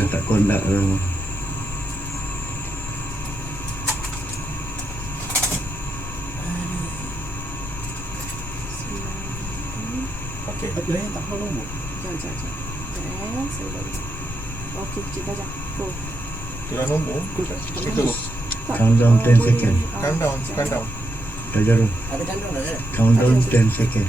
dah tak kondak lama. Okey, ada yang tak tahu nombor. Sekejap. Saya baru. Okey, cerita dah. Go. Kira nombor. Kita Countdown 10 second. countdown. Tak jarum. Ada kandung dah kan? Countdown 10 second.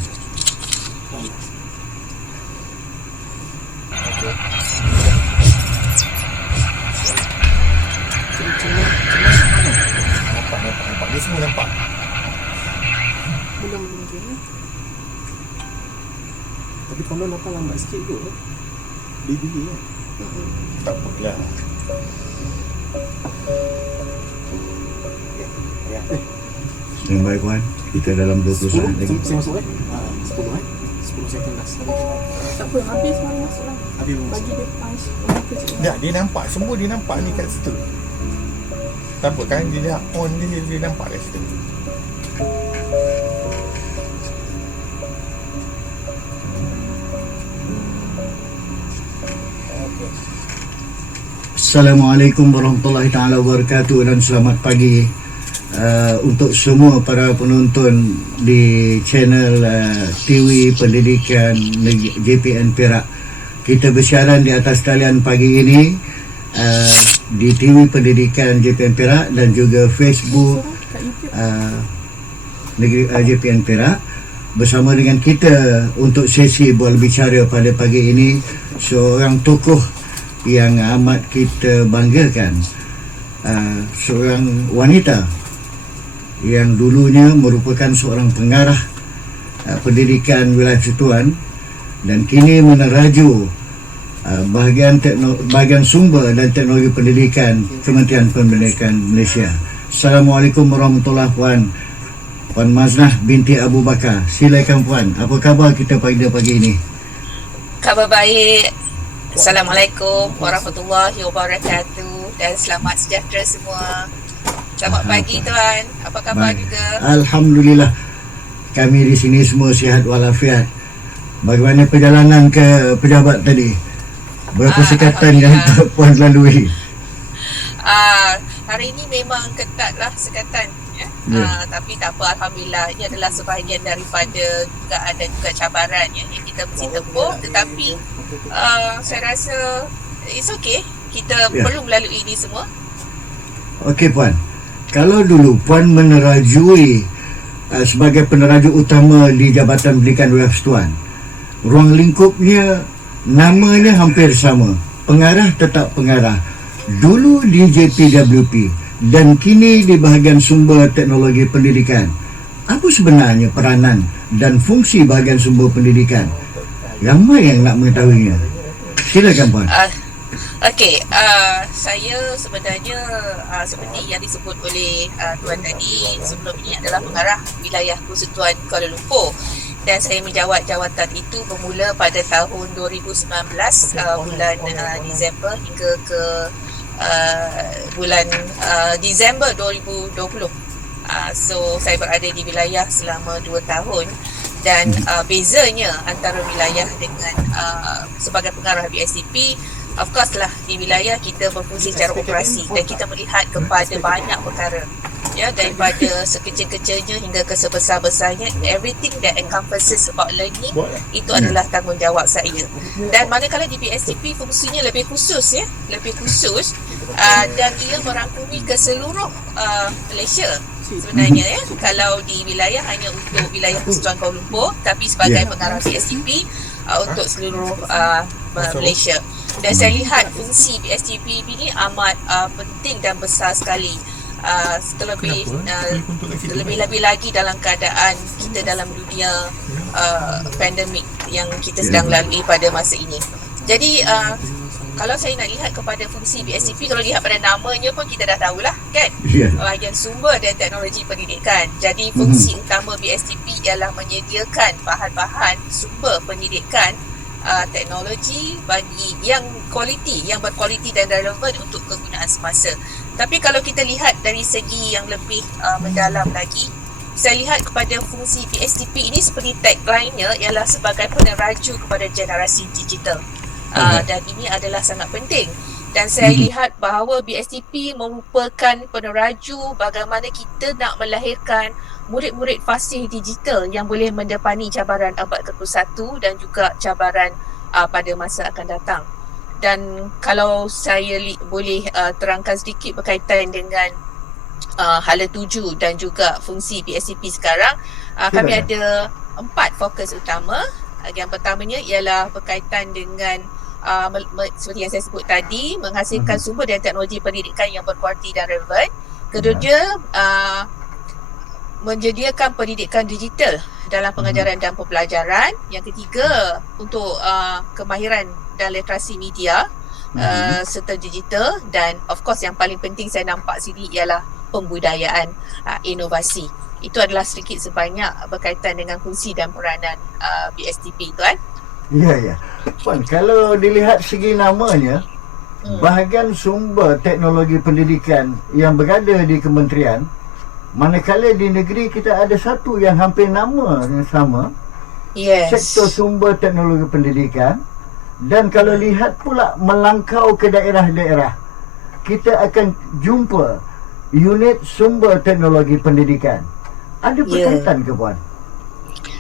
Nampak. Dia semua nampak. Belum lagi. Tapi kalau nampak lambat sikit kot Baby kan. Tak apalah. Standby Puan. Kita dalam 20 saat lagi. Saya masuk 10 second last. Tak apa, habis baru masuk lah. Habis baru Bagi masuk. dia punch. Tak, dia nampak. Semua dia nampak ni kat situ. Tak apa kan, dia dah on dia nampak kat situ. Assalamualaikum warahmatullahi taala wabarakatuh dan selamat pagi untuk semua para penonton di channel TV Pendidikan JPN Perak. Kita bersiaran di atas talian pagi ini di TV Pendidikan JPN Perak dan juga Facebook Negeri JPN Perak. Bersama dengan kita untuk sesi bual bicara pada pagi ini seorang tokoh yang amat kita banggakan, seorang wanita yang dulunya merupakan seorang pengarah pendidikan wilayah Setuan dan kini meneraju bahagian sumber dan teknologi pendidikan Kementerian Pendidikan Malaysia. Assalamualaikum warahmatullahi wabarakatuh. Puan Maznah binti Abu Bakar. Silakan Puan, apa khabar kita pagi ini? Khabar baik. Assalamualaikum warahmatullahi wabarakatuh dan selamat sejahtera semua. Selamat pagi tuan. Apa khabar juga? Alhamdulillah. Kami di sini semua sihat walafiat. Bagaimana perjalanan ke pejabat tadi? Berapa sekatan yang Puan lalui? Hari ini memang ketatlah sekatan. Tapi tak apa, alhamdulillah, ini adalah sebahagian daripada dugaan dan juga cabaran yang kita mesti tempuh. Tetapi saya rasa it's okay, kita perlu melalui ini semua. Okey Puan, kalau dulu Puan menerajui sebagai peneraju utama di Jabatan Pendidikan Wilayah Setuan, ruang lingkupnya namanya hampir sama, pengarah tetap pengarah, dulu di JPWP dan kini di bahagian sumber teknologi pendidikan. Apa sebenarnya peranan dan fungsi bahagian sumber pendidikan? Ramai yang nak mengetahuinya. Silakan Puan. Okey, saya sebenarnya seperti yang disebut oleh tuan tadi, sebelum ini adalah pengarah wilayah Persekutuan Kuala Lumpur dan saya menjawat jawatan itu bermula pada tahun 2019 bulan Disember hingga ke bulan Disember 2020. So saya berada di wilayah selama 2 tahun dan bezanya antara wilayah dengan sebagai pengarah BSTP, of course lah, di wilayah kita berfungsi secara operasi dan kita melihat kepada banyak perkara, ya, daripada sekecil-kecilnya hingga ke sebesar-besarnya. Everything that encompasses about learning itu adalah tanggungjawab saya. Dan manakala di BSTP fungsinya lebih khusus, ya, lebih khusus, dan ia merangkumi ke seluruh Malaysia sebenarnya, ya. Kalau di wilayah hanya untuk wilayah Persekutuan Kuala Lumpur, tapi sebagai pengarah BSTP untuk seluruh Malaysia. Dan saya lihat fungsi BSTP ini amat penting dan besar sekali. Terlebih lagi dalam keadaan kita dalam dunia pandemik yang kita sedang lalui pada masa ini. Jadi kalau saya nak lihat kepada fungsi BSTP, kalau lihat pada namanya pun kita dah tahulah kan, bahagian sumber dan teknologi pendidikan. Jadi fungsi utama BSTP ialah menyediakan bahan-bahan sumber pendidikan, teknologi bagi yang berkualiti dan relevan untuk kegunaan semasa. Tapi kalau kita lihat dari segi yang lebih mendalam lagi, saya lihat kepada fungsi BSTP ini seperti tagline-nya ialah sebagai peneraju kepada generasi digital. Dan ini adalah sangat penting Dan saya lihat bahawa BSTP merupakan peneraju bagaimana kita nak melahirkan murid-murid fasih digital yang boleh mendepani cabaran abad ke-21 dan juga cabaran pada masa akan datang. Dan kalau saya boleh terangkan sedikit berkaitan dengan hala tuju dan juga fungsi BSTP sekarang, kami ada 4 fokus utama. Yang pertamanya ialah berkaitan dengan seperti yang saya sebut tadi, menghasilkan sumber dan teknologi pendidikan yang berkualiti dan relevan. Kedua, menyediakan pendidikan digital dalam pengajaran dan pembelajaran. Yang ketiga, untuk kemahiran dan literasi media serta digital. Dan of course yang paling penting saya nampak sini ialah pembudayaan inovasi. Itu adalah sedikit sebanyak berkaitan dengan fungsi dan peranan BSTP, Tuan. Ya. Puan, kalau dilihat segi namanya, bahagian sumber teknologi pendidikan yang berada di kementerian, manakala di negeri kita ada satu yang hampir nama yang sama, sektor sumber teknologi pendidikan. Dan kalau lihat pula melangkau ke daerah-daerah, kita akan jumpa unit sumber teknologi pendidikan. Ada berkaitan ke Puan?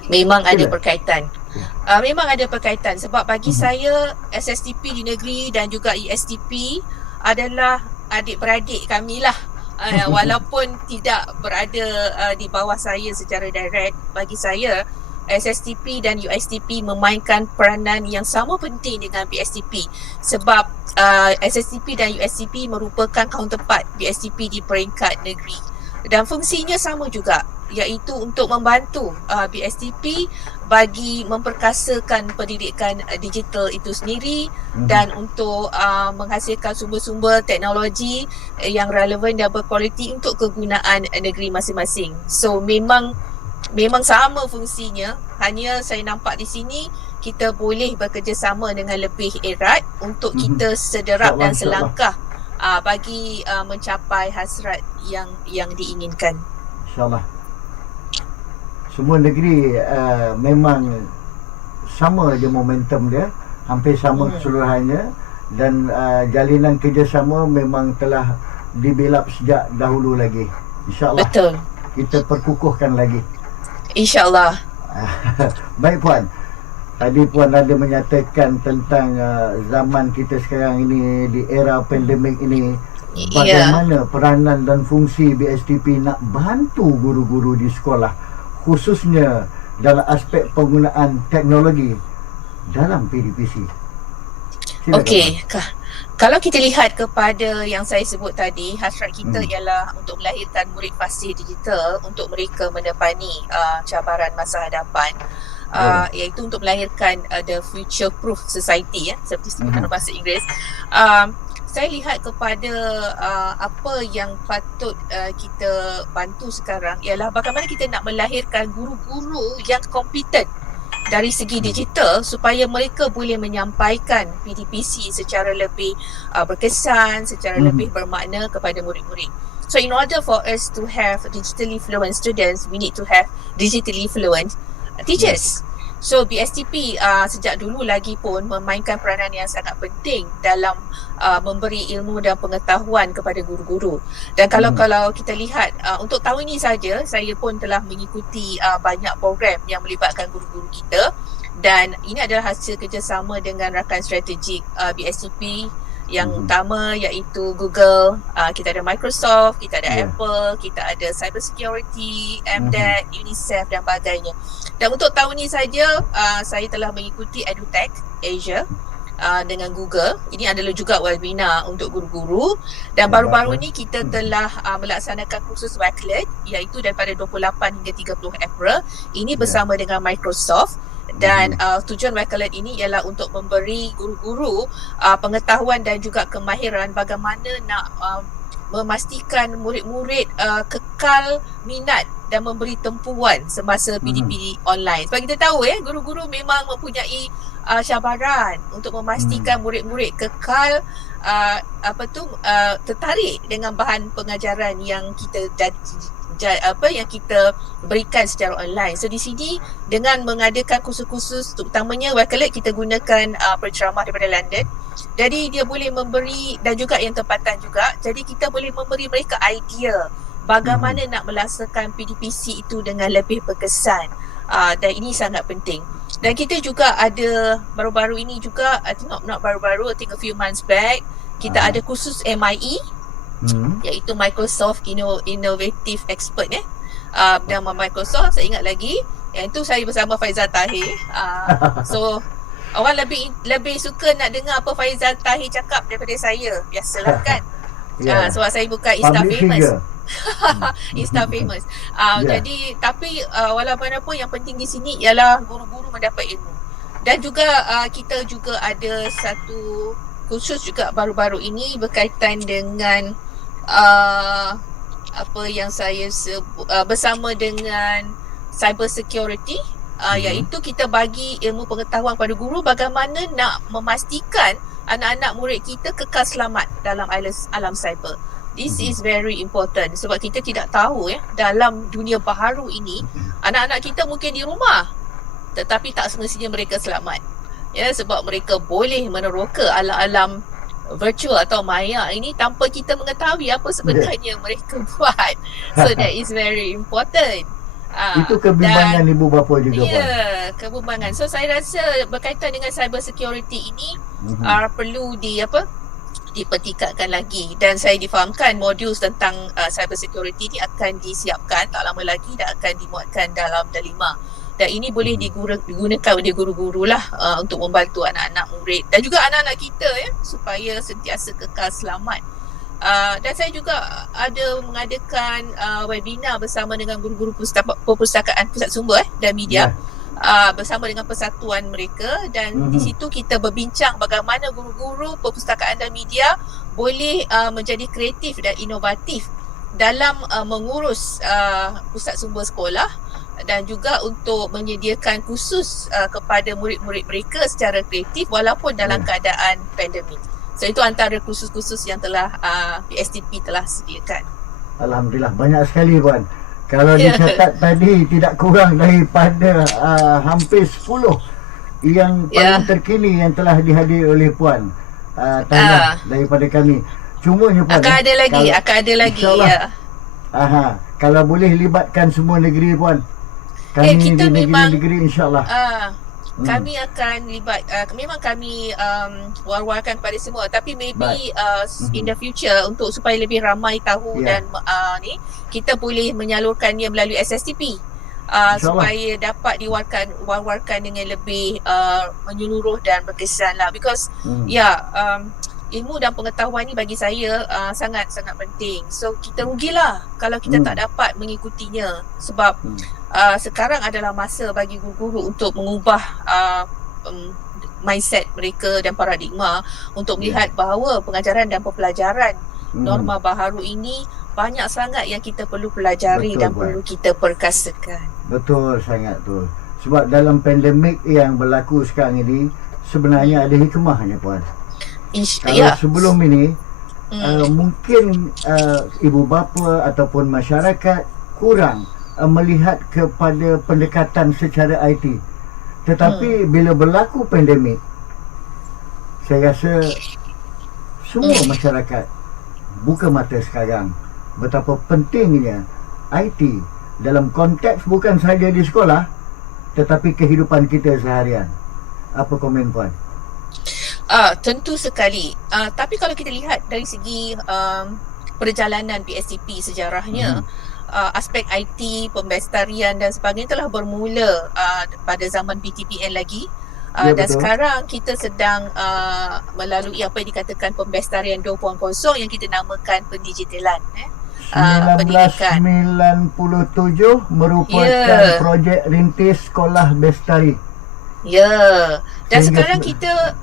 Memang ada berkaitan. Memang ada berkaitan sebab bagi saya SSTP di negeri dan juga ESTP adalah adik-beradik kami lah. Walaupun tidak berada di bawah saya secara direct, bagi saya SSTP dan USTP memainkan peranan yang sama penting dengan BSTP sebab SSTP dan USTP merupakan counterpart BSTP di peringkat negeri dan fungsinya sama juga, iaitu untuk membantu BSTP bagi memperkasakan pendidikan digital itu sendiri dan untuk menghasilkan sumber-sumber teknologi yang relevan dan berkualiti untuk kegunaan negeri masing-masing. So memang sama fungsinya, hanya saya nampak di sini kita boleh bekerjasama dengan lebih erat untuk kita sederap dan selangkah bagi mencapai hasrat yang diinginkan. InsyaAllah. Semua negeri memang sama je momentum dia, hampir sama keseluruhannya, dan jalinan kerjasama memang telah di-build up sejak dahulu lagi. InsyaAllah. Betul. Kita perkukuhkan lagi. InsyaAllah. Baik Puan, tadi Puan ada menyatakan tentang zaman kita sekarang ini, di era pandemik ini, bagaimana peranan dan fungsi BSTP nak bantu guru-guru di sekolah, khususnya dalam aspek penggunaan teknologi dalam PDPC. Okey, kalau kita lihat kepada yang saya sebut tadi, hasrat kita ialah untuk melahirkan murid fasih digital untuk mereka mendepani cabaran masa hadapan, iaitu untuk melahirkan the future proof society, seperti sebutan bahasa Inggeris. Saya lihat kepada apa yang patut kita bantu sekarang ialah bagaimana kita nak melahirkan guru-guru yang kompeten dari segi digital supaya mereka boleh menyampaikan PDPC secara lebih berkesan, secara lebih bermakna kepada murid-murid. So in order for us to have digitally fluent students, we need to have digitally fluent teachers. So BSTP sejak dulu lagi pun memainkan peranan yang sangat penting dalam memberi ilmu dan pengetahuan kepada guru-guru. Dan kalau kita lihat untuk tahun ini saja, saya pun telah mengikuti banyak program yang melibatkan guru-guru kita, dan ini adalah hasil kerjasama dengan rakan strategik BSTP yang utama, iaitu Google, kita ada Microsoft, kita ada Apple, kita ada cyber security, MDEC, UNICEF dan sebagainya. Dan untuk tahun ini saja saya telah mengikuti EduTech Asia dengan Google. Ini adalah juga webinar untuk guru-guru, dan baru-baru ini kita telah melaksanakan kursus Wakelet, iaitu daripada 28 hingga 30 April. Ini bersama dengan Microsoft. Dan tujuan Wakelet ini ialah untuk memberi guru-guru pengetahuan dan juga kemahiran bagaimana nak memastikan murid-murid kekal minat dan memberi tempuan semasa PDP online. Sebab kita tahu guru-guru memang mempunyai cabaran untuk memastikan murid-murid kekal tertarik dengan bahan pengajaran yang kita yang kita berikan secara online. So di sini dengan mengadakan kursus-kursus, terutamanya Wakelet, kita gunakan penceramah daripada London, Jadi dia boleh memberi, dan juga yang tempatan juga, jadi kita boleh memberi mereka idea bagaimana nak melaksanakan PDPC itu dengan lebih berkesan. Dan ini sangat penting. Dan kita juga ada baru-baru ini juga, not baru-baru, I think a few months back, kita ada kursus MIE, iaitu Microsoft Innovative Expert nama Microsoft, saya ingat lagi. Yang itu saya bersama Faizal Tahir. So orang lebih suka nak dengar apa Faizal Tahir cakap daripada saya. Biasalah kan. Sebab saya bukan Insta famous. Insta famous. Jadi tapi walaupun yang penting di sini ialah guru-guru mendapat ilmu. Dan juga kita juga ada satu kursus juga baru-baru ini berkaitan dengan apa yang saya sebut bersama dengan cyber security, iaitu kita bagi ilmu pengetahuan pada guru bagaimana nak memastikan anak-anak murid kita kekal selamat dalam alam cyber. This is very important sebab kita tidak tahu dalam dunia baharu ini anak-anak kita mungkin di rumah tetapi tak semestinya mereka selamat. Sebab mereka boleh meneroka alam-alam virtual atau maya ini tanpa kita mengetahui apa sebenarnya mereka buat. So that is very important. Itu kebimbangan ibu bapa juga, Puan. Ya, kebimbangan. So saya rasa berkaitan dengan cyber security ini perlu dipertingkatkan lagi, dan saya difahamkan modul tentang cyber security ini akan disiapkan tak lama lagi dan akan dimuatkan dalam Dalima. Dan ini boleh digunakan oleh guru-guru lah untuk membantu anak-anak murid dan juga anak-anak kita supaya sentiasa kekal selamat. Dan saya juga ada mengadakan webinar bersama dengan guru-guru perpustakaan pusat sumber dan media bersama dengan persatuan mereka, dan di situ kita berbincang bagaimana guru-guru perpustakaan dan media boleh menjadi kreatif dan inovatif dalam mengurus pusat sumber sekolah dan juga untuk menyediakan kursus kepada murid-murid mereka secara kreatif walaupun dalam keadaan pandemik. So itu antara kursus-kursus yang telah PSTP telah sediakan. Alhamdulillah, banyak sekali, Puan. Kalau dicatat tadi tidak kurang daripada hampir 10 yang paling terkini yang telah dihadiri oleh Puan. Tanya daripada kami. Cumanya, Puan, akan ada lagi kalau boleh libatkan semua negeri, Puan. Kami kita di memang negeri-negeri insya-Allah. Kami akan libat, memang kami war-warkan kepada semua, tapi maybe in the future untuk supaya lebih ramai tahu dan ni kita boleh menyalurkannya melalui SSTP supaya dapat war-warkan dengan lebih menyeluruh dan berkesan lah, because ilmu dan pengetahuan ni bagi saya sangat-sangat penting. So kita rugilah kalau kita tak dapat mengikutinya, sebab sekarang adalah masa bagi guru-guru untuk mengubah mindset mereka dan paradigma untuk melihat bahawa pengajaran dan pembelajaran norma baharu ini banyak sangat yang kita perlu pelajari. Betul, dan perlu kita perkasakan. Betul sangat tu. Sebab dalam pandemik yang berlaku sekarang ini sebenarnya ada hikmahnya, Puan. Kalau sebelum ini mungkin ibu bapa ataupun masyarakat kurang melihat kepada pendekatan secara IT. Tetapi bila berlaku pandemik, saya rasa semua masyarakat buka mata sekarang betapa pentingnya IT dalam konteks bukan sahaja di sekolah tetapi kehidupan kita seharian. Apa komen, Puan? Tentu sekali. Tapi kalau kita lihat dari segi perjalanan PSTP sejarahnya, aspek IT, pembestarian dan sebagainya telah bermula pada zaman PTPN lagi. Dan sekarang kita sedang melalui apa yang dikatakan pembestarian 2.0 yang kita namakan pendigitalan. 1997 merupakan projek rintis Sekolah Bestari. Dan sekarang kita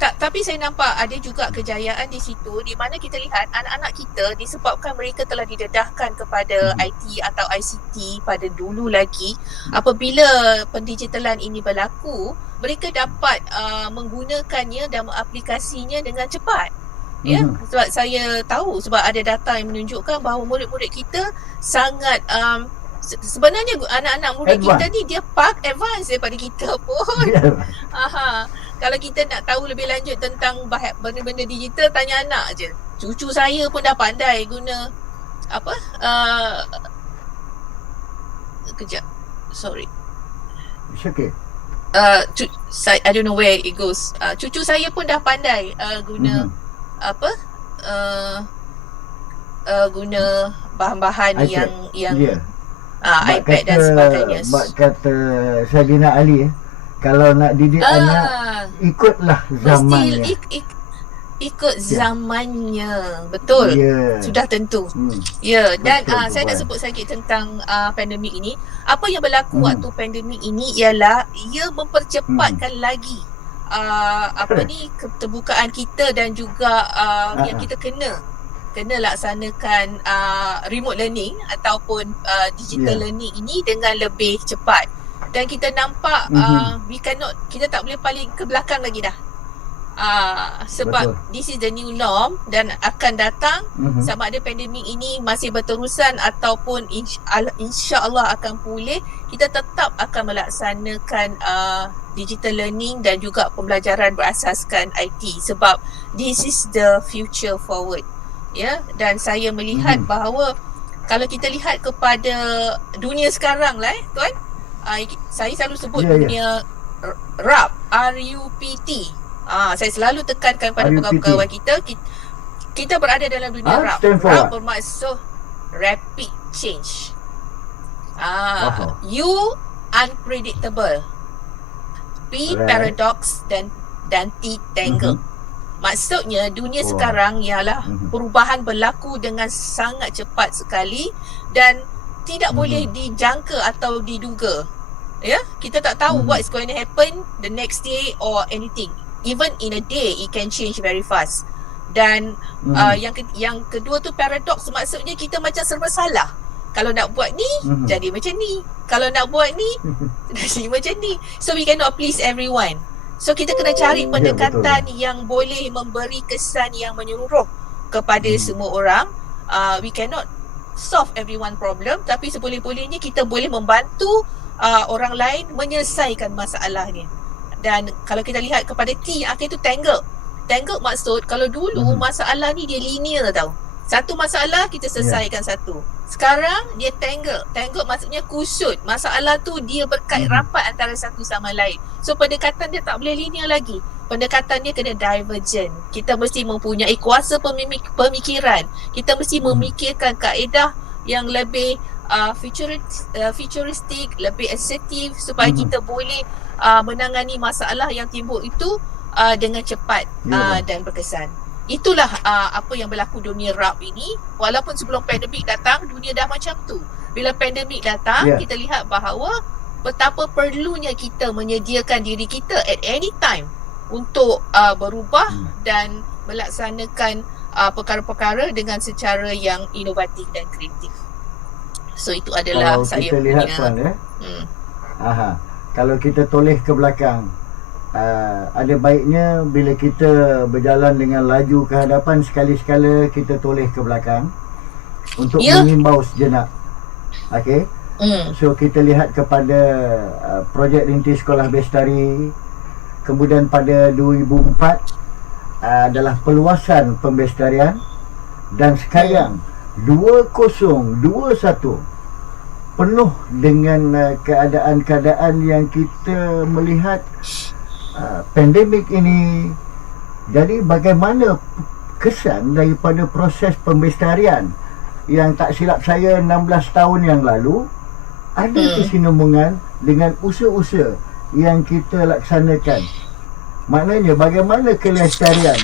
tapi saya nampak ada juga kejayaan di situ, di mana kita lihat anak-anak kita disebabkan mereka telah didedahkan kepada IT atau ICT pada dulu lagi. Apabila pendigitalan ini berlaku, mereka dapat menggunakannya dan mengaplikasinya dengan cepat. Sebab saya tahu, sebab ada data yang menunjukkan bahawa murid-murid kita sangat sebenarnya anak-anak murid kita ni dia advance daripada kita pun. Kalau kita nak tahu lebih lanjut tentang benda-benda digital, tanya anak je. Cucu saya pun dah pandai guna apa? Kejap. Sorry. It's okay. I don't know where it goes. Cucu saya pun dah pandai guna apa? Guna bahan-bahan iPad. yang Mak iPad dan sebagainya. Mak kata Sadina Ali kalau nak didik anak, ikutlah zamannya. Mesti ikut zamannya. Betul. Sudah tentu. Dan Betul, saya nak Puan. sebut sikit tentang pandemik ini. Apa yang berlaku waktu pandemik ini ialah ia mempercepatkan lagi keterbukaan kita dan juga yang kita kena laksanakan remote learning ataupun digital learning ini dengan lebih cepat. Dan kita nampak kita tak boleh paling ke belakang lagi dah. Sebab this is the new norm dan akan datang sama ada pandemik ini masih berterusan ataupun insya-Allah akan pulih, kita tetap akan melaksanakan digital learning dan juga pembelajaran berasaskan IT sebab this is the future forward. Ya, dan saya melihat bahawa kalau kita lihat kepada dunia sekarang lah tuan, saya selalu sebut dunia RUPT, RUPT. Saya selalu tekankan pada pegawai-pegawai kita berada dalam dunia RUPT. RUPT bermaksud rapid change. U unpredictable, P paradox dan T tangle. Maksudnya dunia sekarang ialah perubahan berlaku dengan sangat cepat sekali dan tidak boleh dijangka atau diduga. Ya, kita tak tahu what is going to happen the next day or anything. Even in a day it can change very fast. Dan yang kedua tu paradox, maksudnya kita macam serba salah. Kalau nak buat ni jadi macam ni. Kalau nak buat ni jadi macam ni. So we cannot please everyone. So kita kena cari pendekatan yang boleh memberi kesan yang menyeluruh kepada semua orang. We cannot solve everyone problem, tapi seboleh-bolehnya kita boleh membantu orang lain menyelesaikan masalahnya. Dan kalau kita lihat kepada T, akhir tu tangle. Tangle maksud kalau dulu masalah ni dia linear tau. Satu masalah kita selesaikan satu. Sekarang dia tangle. Tangle maksudnya kusut. Masalah tu dia berkait rapat antara satu sama lain. So pendekatan dia tak boleh linear lagi. Pendekatan dia kena divergent. Kita mesti mempunyai kuasa pemikiran. Kita mesti memikirkan kaedah yang lebih futuristik, lebih asertif supaya kita boleh menangani masalah yang timbul itu dengan cepat dan berkesan. Itulah apa yang berlaku dunia RUPT ini. Walaupun sebelum pandemik datang, dunia dah macam tu. Bila pandemik datang, kita lihat bahawa betapa perlunya kita menyediakan diri kita at any time untuk berubah dan melaksanakan perkara-perkara dengan secara yang inovatif dan kreatif. So itu adalah kalau saya kita lihat punya Puan kalau kita toleh ke belakang, ada baiknya bila kita berjalan dengan laju ke hadapan, sekali-sekala kita toleh ke belakang untuk mengimbau sejenak. Okey. So kita lihat kepada projek rintis Sekolah Bestari, kemudian pada 2004 adalah peluasan pembestarian, dan sekarang 2021 penuh dengan keadaan-keadaan yang kita melihat pandemik ini. Jadi bagaimana kesan daripada proses pembestarian yang tak silap saya 16 tahun yang lalu ada kesinambungan dengan usaha-usaha yang kita laksanakan. Maknanya bagaimana kelestarian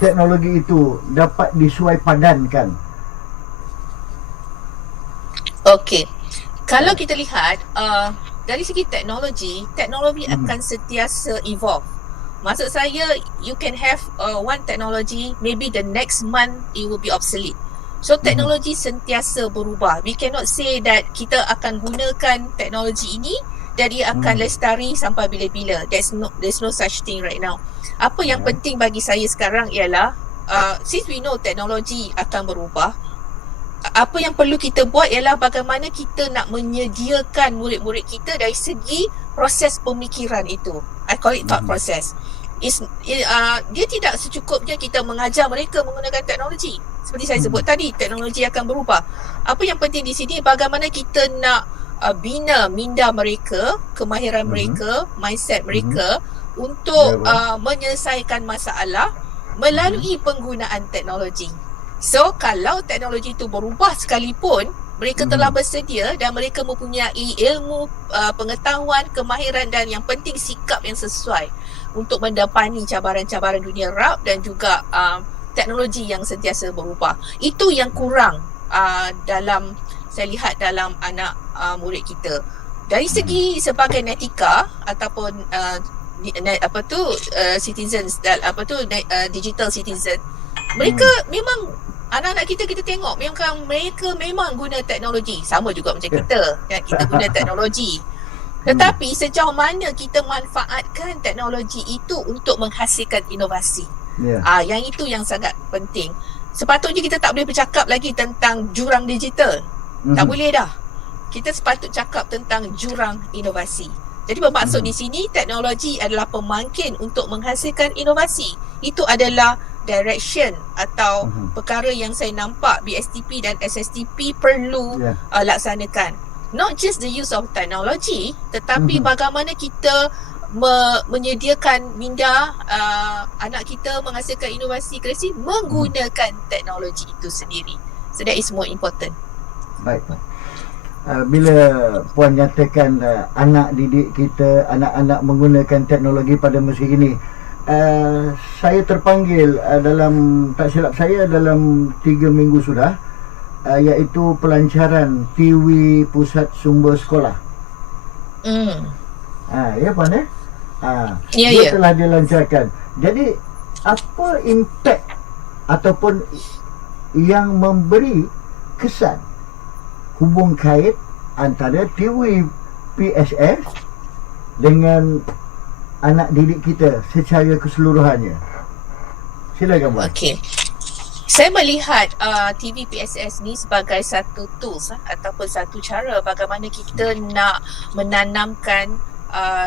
teknologi itu dapat disuai padankan. Okey. Kalau kita lihat dari segi teknologi akan sentiasa evolve. Maksud saya, you can have one technology, maybe the next month it will be obsolete. So teknologi sentiasa berubah. We cannot say that kita akan gunakan teknologi ini dan dia akan lestari sampai bila-bila. There's no such thing right now. Apa yang penting bagi saya sekarang ialah since we know teknologi akan berubah, apa yang perlu kita buat ialah bagaimana kita nak menyediakan murid-murid kita dari segi proses pemikiran itu. I call it thought process. dia tidak secukupnya kita mengajar mereka menggunakan teknologi. Seperti saya sebut tadi, teknologi akan berubah. Apa yang penting di sini, bagaimana kita nak bina minda mereka, kemahiran mereka, mindset mereka untuk menyelesaikan masalah melalui penggunaan teknologi. So, kalau teknologi itu berubah sekalipun, mereka telah bersedia dan mereka mempunyai ilmu, pengetahuan, kemahiran dan yang penting sikap yang sesuai untuk mendepani cabaran-cabaran dunia rap dan juga teknologi yang sentiasa berubah. Itu yang kurang dalam saya lihat dalam anak murid kita. Dari segi sebagai netika ataupun citizens, digital citizen, mereka memang anak-anak kita tengok mereka memang guna teknologi sama juga macam kita kan, kita guna teknologi. Tetapi sejauh mana kita manfaatkan teknologi itu untuk menghasilkan inovasi. Yang itu yang sangat penting. Sepatutnya kita tak boleh bercakap lagi tentang jurang digital. Tak boleh dah. Kita sepatut cakap tentang jurang inovasi. Jadi bermaksud di sini teknologi adalah pemangkin untuk menghasilkan inovasi. Itu adalah direction atau perkara yang saya nampak BSTP dan SSTP perlu laksanakan. Not just the use of technology, tetapi bagaimana kita menyediakan minda anak kita menghasilkan inovasi kreatif menggunakan teknologi itu sendiri. So that is more important. Baik. Bila Puan nyatakan anak didik kita, anak-anak menggunakan teknologi pada masa ini, saya terpanggil dalam, tak silap saya, dalam 3 minggu sudah, iaitu pelancaran Tiwi Pusat Sumber Sekolah. Ya Puan dia telah dilancarkan. Jadi apa impact ataupun yang memberi kesan hubung kait antara Tiwi PSS dengan anak didik kita secara keseluruhannya? Silakan Puan. Okey. Saya melihat TV PSS ni sebagai satu tools ataupun satu cara bagaimana kita nak menanamkan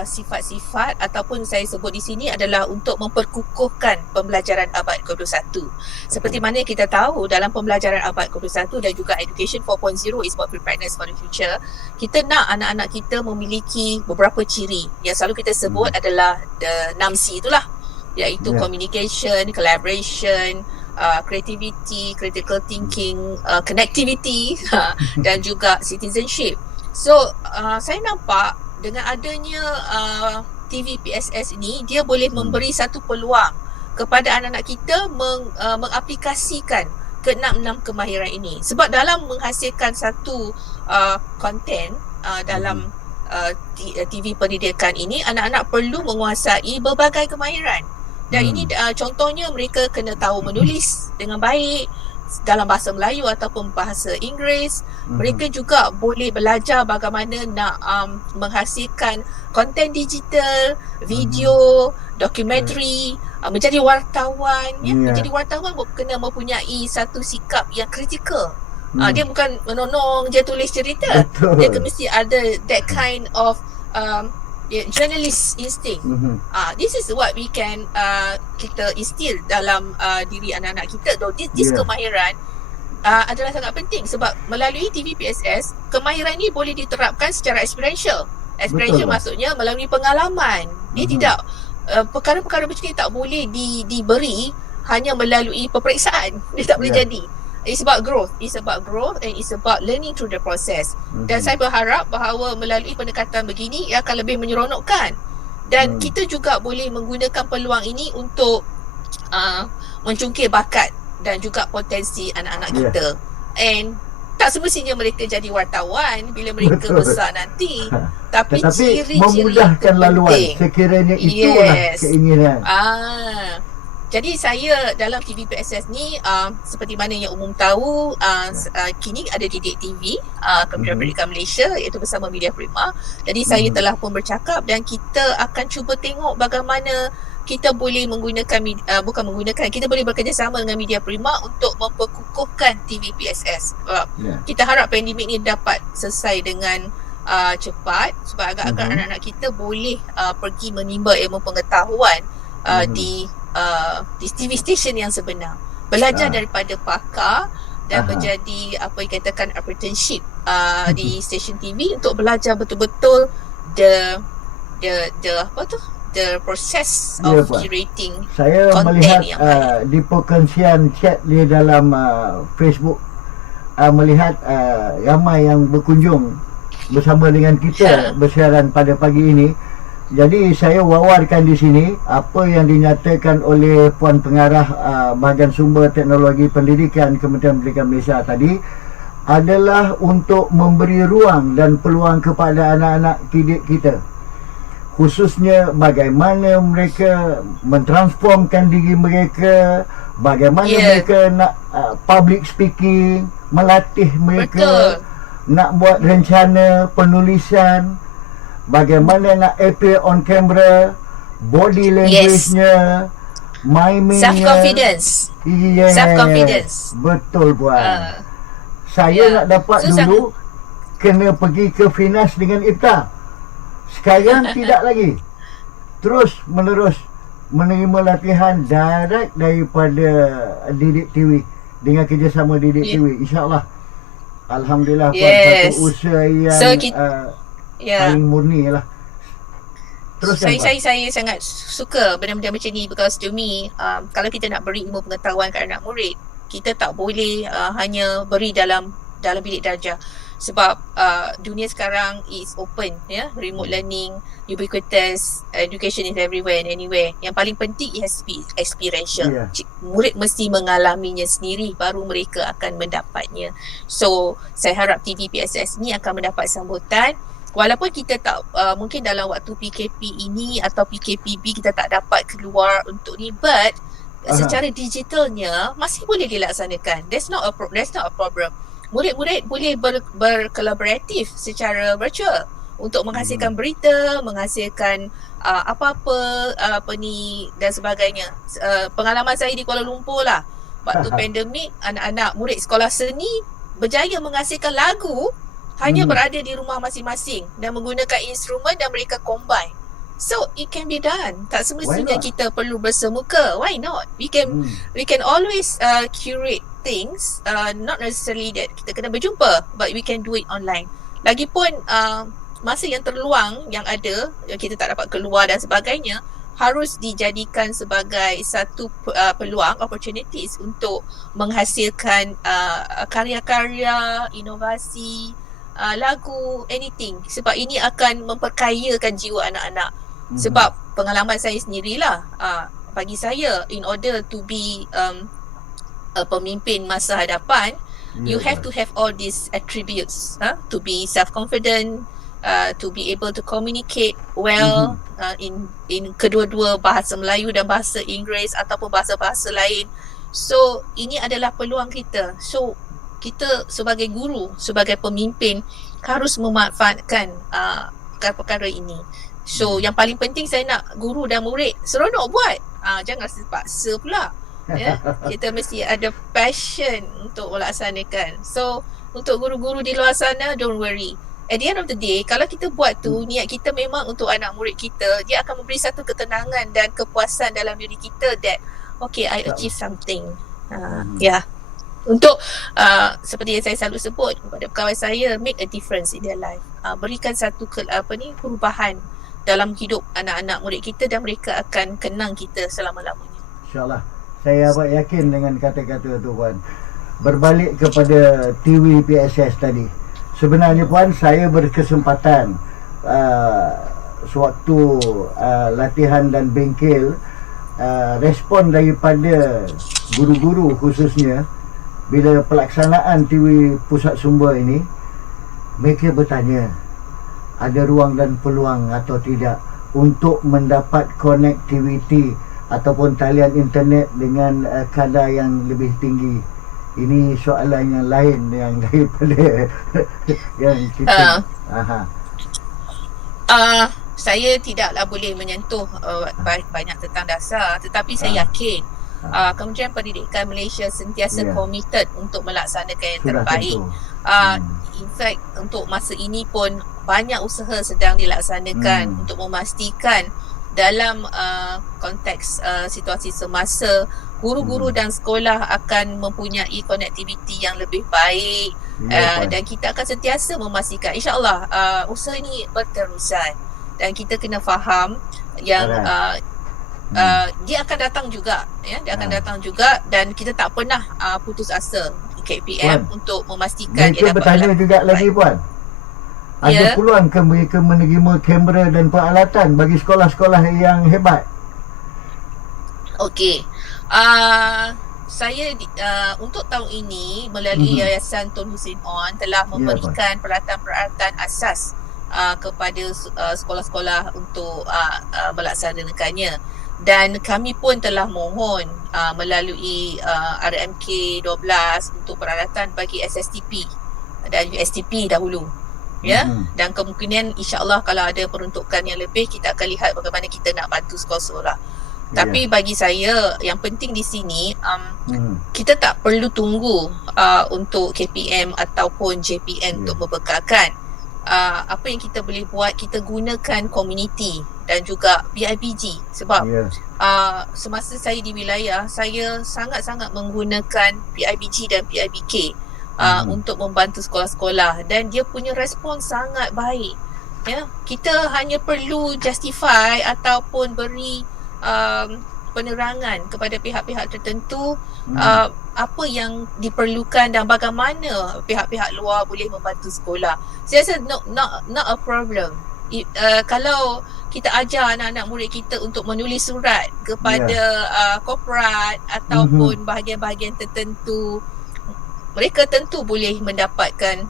sifat-sifat ataupun saya sebut di sini adalah untuk memperkukuhkan pembelajaran abad ke-21. Seperti mana kita tahu dalam pembelajaran abad ke-21 dan juga Education 4.0 is about preparedness for the future, kita nak anak-anak kita memiliki beberapa ciri yang selalu kita sebut adalah the 6C itulah, iaitu communication, collaboration, creativity, critical thinking, connectivity dan juga citizenship. So saya nampak dengan adanya TV PSS ini, dia boleh memberi satu peluang kepada anak-anak kita mengaplikasikan ke-6 kemahiran ini. Sebab dalam menghasilkan satu konten dalam TV pendidikan ini, anak-anak perlu menguasai berbagai kemahiran. Dan ini contohnya mereka kena tahu menulis dengan baik dalam bahasa Melayu ataupun bahasa Inggeris. Mereka juga boleh belajar bagaimana nak menghasilkan konten digital, video, dokumentari, menjadi wartawan. Menjadi wartawan kena mempunyai satu sikap yang kritikal. Dia bukan menonong je tulis cerita. Dia mesti ada that kind of journalist instinct. This is what we can kita instill dalam diri anak-anak kita. This kemahiran adalah sangat penting sebab melalui TV PSS, kemahiran ni boleh diterapkan secara experiential. Experiential maksudnya melalui pengalaman. Dia tidak perkara-perkara macam ni tak boleh diberi hanya melalui peperiksaan. Dia tak boleh jadi. It's about growth. It's about growth and it's about learning through the process. Dan saya berharap bahawa melalui pendekatan begini ia akan lebih menyeronokkan. Dan kita juga boleh menggunakan peluang ini untuk mencungkir bakat dan juga potensi anak-anak kita. And tak semestinya mereka jadi wartawan bila mereka besar nanti. Tapi ciri-ciri memudahkan laluan sekiranya itulah keinginan. Jadi saya dalam TV PSS ni seperti mana yang umum tahu, kini ada Didik TV, Kementerian Pendidikan Malaysia, iaitu bersama Media Prima. Jadi saya telah pun bercakap dan kita akan cuba tengok bagaimana kita boleh menggunakan kita boleh bekerjasama dengan Media Prima untuk memperkukuhkan TV PSS. Kita harap pandemik ni dapat selesai dengan cepat supaya agak-agak anak-anak kita boleh pergi menimba ilmu pengetahuan di TV station yang sebenar. Belajar Ah. daripada pakar dan Aha. menjadi apa yang katakan apprenticeship di stesen TV untuk belajar betul-betul the process Ya, of Puan. curating. Saya Konten melihat yang baik. di perkongsian chat di dalam Facebook, melihat ramai yang berkunjung bersama dengan kita bersiaran pada pagi ini. Jadi saya wawarkan di sini apa yang dinyatakan oleh Puan Pengarah Bahagian Sumber Teknologi Pendidikan Kementerian Pendidikan Malaysia tadi adalah untuk memberi ruang dan peluang kepada anak-anak didik kita, khususnya bagaimana mereka mentransformkan diri mereka, bagaimana mereka nak public speaking, melatih mereka nak buat rencana penulisan, bagaimana nak appear on camera, body language-nya, miming-nya. Self-confidence. Yes. Self-confidence. Betul, Puan. Saya nak dapat Susah. dulu kena pergi ke Finas dengan Iftar. Sekarang tidak lagi. Terus menerus menerima latihan direct daripada Didik TV dengan kerjasama Didik TV. InsyaAllah. Alhamdulillah, Puan, Yes. satu usaha yang So, paling murni lah. Teruskan, Puan. Saya sangat suka benda-benda macam ni, because to me kalau kita nak beri ilmu pengetahuan ke anak murid, kita tak boleh hanya beri dalam bilik darjah. Sebab dunia sekarang is open, remote learning, ubiquitous, education is everywhere and anywhere. Yang paling penting it has to be experiential. Murid mesti mengalaminya sendiri, baru mereka akan mendapatnya. So saya harap TVPSS ni akan mendapat sambutan. Walaupun kita tak mungkin dalam waktu PKP ini atau PKPB kita tak dapat keluar untuk ni, but secara digitalnya masih boleh dilaksanakan. That's not a problem. Murid-murid boleh berkolaboratif secara virtual untuk menghasilkan berita, menghasilkan apa-apa dan sebagainya. Pengalaman saya di Kuala Lumpur lah, waktu pandemik, anak-anak murid sekolah seni berjaya menghasilkan lagu hanya berada di rumah masing-masing dan menggunakan instrumen dan mereka combine. So it can be done. Tak semestinya kita perlu bersemuka. Why not? We can always curate things, not necessarily that kita kena berjumpa, but we can do it online. Lagipun masa yang terluang yang ada, yang kita tak dapat keluar dan sebagainya, harus dijadikan sebagai satu peluang, opportunities untuk menghasilkan karya-karya, inovasi, lagu, anything. Sebab ini akan memperkayakan jiwa anak-anak. Sebab pengalaman saya sendirilah, bagi saya, in order to be a pemimpin masa hadapan, you have to have all these attributes, to be self-confident, to be able to communicate well in kedua-dua bahasa Melayu dan bahasa Inggeris ataupun bahasa-bahasa lain. So ini adalah peluang kita. So kita sebagai guru, sebagai pemimpin harus memanfaatkan perkara ini. So yang paling penting saya nak guru dan murid seronok buat. Jangan rasa paksa pula. Kita mesti ada passion untuk melaksanakan. So untuk guru-guru di luar sana, don't worry. At the end of the day, kalau kita buat tu, niat kita memang untuk anak murid kita, dia akan memberi satu ketenangan dan kepuasan dalam diri kita that okay, I achieve something. Untuk seperti yang saya selalu sebut kepada pegawai saya, make a difference in their life. Berikan satu perubahan dalam hidup anak-anak murid kita dan mereka akan kenang kita selama-lamanya. InsyaAllah. Saya amat yakin dengan kata-kata tu, Puan. Berbalik kepada TV PSS tadi, sebenarnya, Puan, saya berkesempatan sewaktu latihan dan bengkel, respon daripada guru-guru khususnya bila pelaksanaan TV Pusat Sumber ini, mereka bertanya ada ruang dan peluang atau tidak untuk mendapat connectivity ataupun talian internet dengan kadar yang lebih tinggi. Ini soalan yang lain yang daripada yang kita saya tidaklah boleh menyentuh banyak tentang dasar, tetapi saya yakin Kementerian Pendidikan Malaysia sentiasa committed untuk melaksanakan yang terbaik. In fact, untuk masa ini pun banyak usaha sedang dilaksanakan untuk memastikan dalam konteks situasi semasa, guru-guru dan sekolah akan mempunyai konektiviti yang lebih baik. Ya, Puan. Dan kita akan sentiasa memastikan, insyaAllah usaha ini berterusan, dan kita kena faham yang dia akan datang juga, ya, dia akan datang juga, dan kita tak pernah putus asa KPM untuk memastikan Mereka bertanya juga lagi, Puan. Ada peluang ke mereka menerima kamera dan peralatan bagi sekolah-sekolah yang hebat? Okey. Saya untuk tahun ini melalui Yayasan Tun Hussein On telah memberikan peralatan-peralatan asas kepada sekolah-sekolah untuk melaksanakannya, dan kami pun telah mohon melalui RMK 12 untuk peralatan bagi SSTP dan USTP dahulu, ya. Dan kemungkinan insya-Allah kalau ada peruntukan yang lebih, kita akan lihat bagaimana kita nak bantu sekolah-sekolah. Tapi bagi saya yang penting di sini, kita tak perlu tunggu untuk KPM ataupun JPN untuk membekalkan. Apa yang kita boleh buat, kita gunakan community dan juga PIBG, sebab semasa saya di wilayah, saya sangat-sangat menggunakan PIBG dan PIBK untuk membantu sekolah-sekolah, dan dia punya respons sangat baik, ya. Kita hanya perlu justify ataupun beri penerangan kepada pihak-pihak tertentu apa yang diperlukan dan bagaimana pihak-pihak luar boleh membantu sekolah. Saya rasa not a problem. Kalau kita ajar anak-anak murid kita untuk menulis surat kepada korporat ataupun bahagian-bahagian tertentu, mereka tentu boleh mendapatkan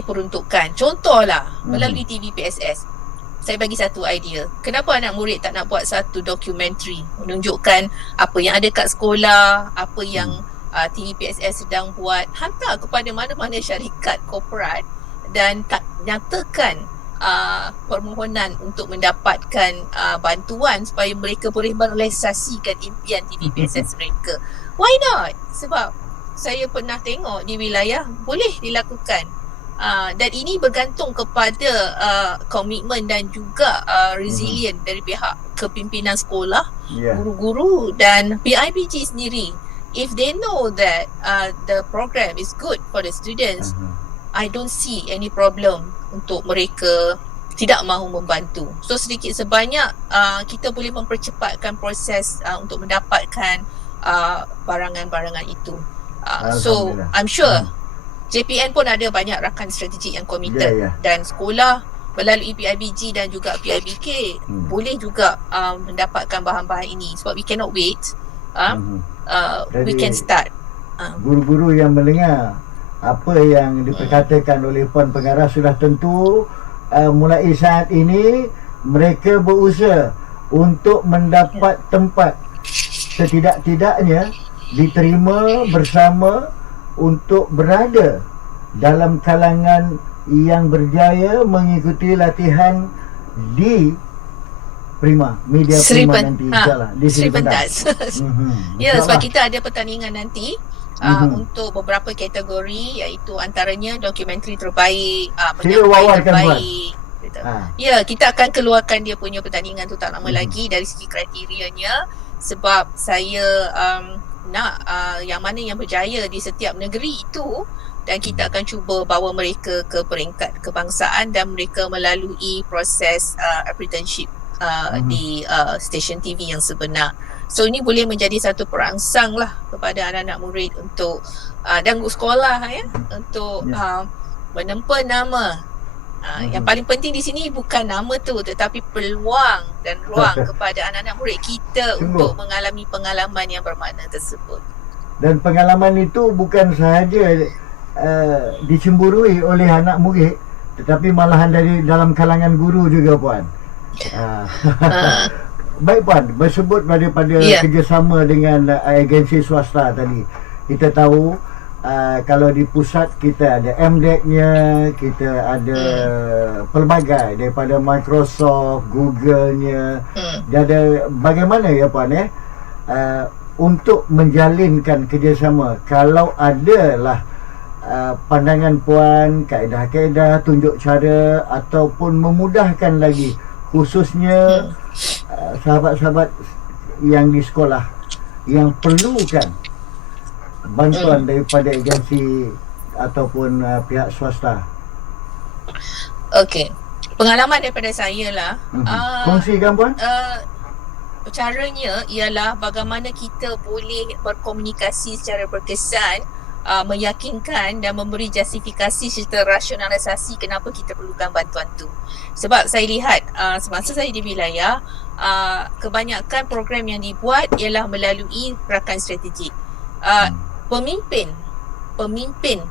peruntukan. Contohlah melalui TV PSS. Saya bagi satu idea. Kenapa anak murid tak nak buat satu dokumentari menunjukkan apa yang ada kat sekolah, apa yang TV PSS sedang buat, hantar kepada mana-mana syarikat korporat dan nyatakan permohonan untuk mendapatkan bantuan supaya mereka boleh merealisasikan impian TV PSS mereka. Why not? Sebab saya pernah tengok di wilayah boleh dilakukan. Dan ini bergantung kepada komitmen dan juga resilient dari pihak kepimpinan sekolah, guru-guru dan PIBG sendiri. If they know that the program is good for the students, I don't see any problem untuk mereka tidak mahu membantu. So sedikit sebanyak kita boleh mempercepatkan proses untuk mendapatkan barangan-barangan itu. So I'm sure JPN pun ada banyak rakan strategik yang komited, dan sekolah melalui PIBG dan juga PIBK boleh juga mendapatkan bahan-bahan ini, sebab we cannot wait. We can start. Guru-guru yang mendengar apa yang diperkatakan oleh Puan Pengarah sudah tentu mulai saat ini mereka berusaha untuk mendapat tempat setidak-tidaknya diterima bersama untuk berada dalam kalangan yang berjaya mengikuti latihan di Prima, media Prima nanti insyaAllah di Seri Pentas. Ya, sebab kita ada pertandingan nanti untuk beberapa kategori, iaitu antaranya dokumentari terbaik, penyampaian terbaik. Ya, kita akan keluarkan dia punya pertandingan tu tak lama lagi dari segi kriterianya, sebab saya nak yang mana yang berjaya di setiap negeri itu, dan kita akan cuba bawa mereka ke peringkat kebangsaan dan mereka melalui proses apprenticeship di stesen TV yang sebenar. So ini boleh menjadi satu perangsang lah kepada anak-anak murid untuk dan sekolah untuk menempa nama. Yang paling penting di sini bukan nama tu, tetapi peluang dan ruang kepada anak-anak murid kita untuk mengalami pengalaman yang bermakna tersebut. Dan pengalaman itu bukan sahaja dicemburui oleh anak murid, tetapi malahan dari dalam kalangan guru juga, Puan. Baik, Puan, bersebut daripada kerjasama dengan agensi swasta tadi, kita tahu kalau di pusat kita ada MDEC-nya, kita ada pelbagai daripada Microsoft, Google-nya. Jadi bagaimana ya Puan untuk menjalinkan kerjasama, kalau adalah pandangan Puan, kaedah-kaedah, tunjuk cara ataupun memudahkan lagi khususnya sahabat-sahabat yang di sekolah yang perlukan bantuan daripada agensi ataupun pihak swasta. Okey. Pengalaman daripada saya lah. Kongsi gambar. Caranya ialah bagaimana kita boleh berkomunikasi secara berkesan, meyakinkan dan memberi justifikasi serta rasionalisasi kenapa kita perlukan bantuan tu. Sebab saya lihat semasa saya di wilayah, kebanyakan program yang dibuat ialah melalui rakan strategik. Pemimpin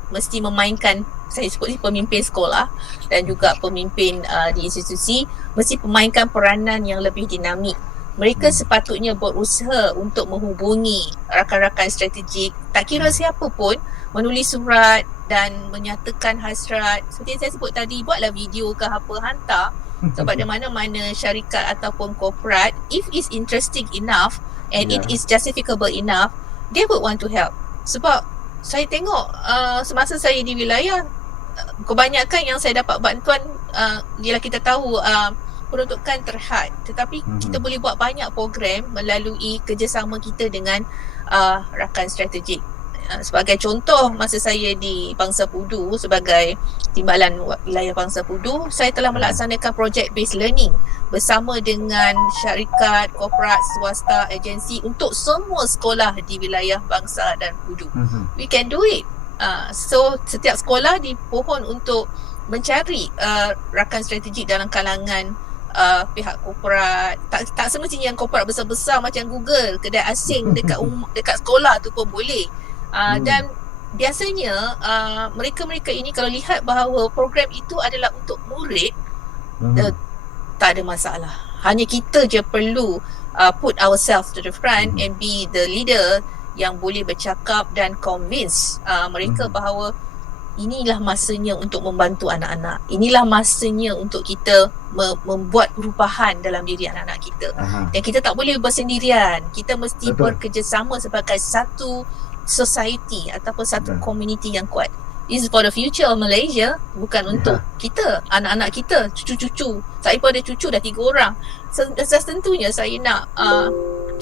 mesti memainkan, saya sebut ni pemimpin sekolah dan juga pemimpin di institusi mesti memainkan peranan yang lebih dinamik. Mereka sepatutnya berusaha untuk menghubungi rakan-rakan strategik, tak kira siapa pun, menulis surat dan menyatakan hasrat. Seperti yang saya sebut tadi, buatlah video ke apa, hantar. Sebab di mana-mana syarikat ataupun korporat, if it's interesting enough and it is justificable enough, they would want to help. Sebab saya tengok semasa saya di wilayah, kebanyakan yang saya dapat bantuan, ialah kita tahu peruntukan terhad, tetapi kita boleh buat banyak program melalui kerjasama kita dengan rakan strategik. Sebagai contoh, masa saya di Bangsa Pudu sebagai timbalan wilayah Bangsa Pudu, saya telah melaksanakan project based learning bersama dengan syarikat, korporat, swasta, agensi untuk semua sekolah di wilayah Bangsa dan Pudu. We can do it. So setiap sekolah dipohon untuk mencari rakan strategik dalam kalangan pihak korporat. Tak semestinya yang korporat besar-besar macam Google, kedai asing dekat sekolah tu pun boleh. Dan biasanya mereka-mereka ini kalau lihat bahawa program itu adalah untuk murid, tak ada masalah. Hanya kita je perlu put ourselves to the front and be the leader yang boleh bercakap dan convince mereka bahawa inilah masanya untuk membantu anak-anak. Inilah masanya untuk kita membuat perubahan dalam diri anak-anak kita. Dan kita tak boleh bersendirian. Kita mesti bekerjasama sebagai satu society ataupun satu community yang kuat. This is for the future of Malaysia, bukan untuk kita, anak-anak kita, cucu-cucu. Saya pun ada cucu dah 3 orang. Tentunya saya nak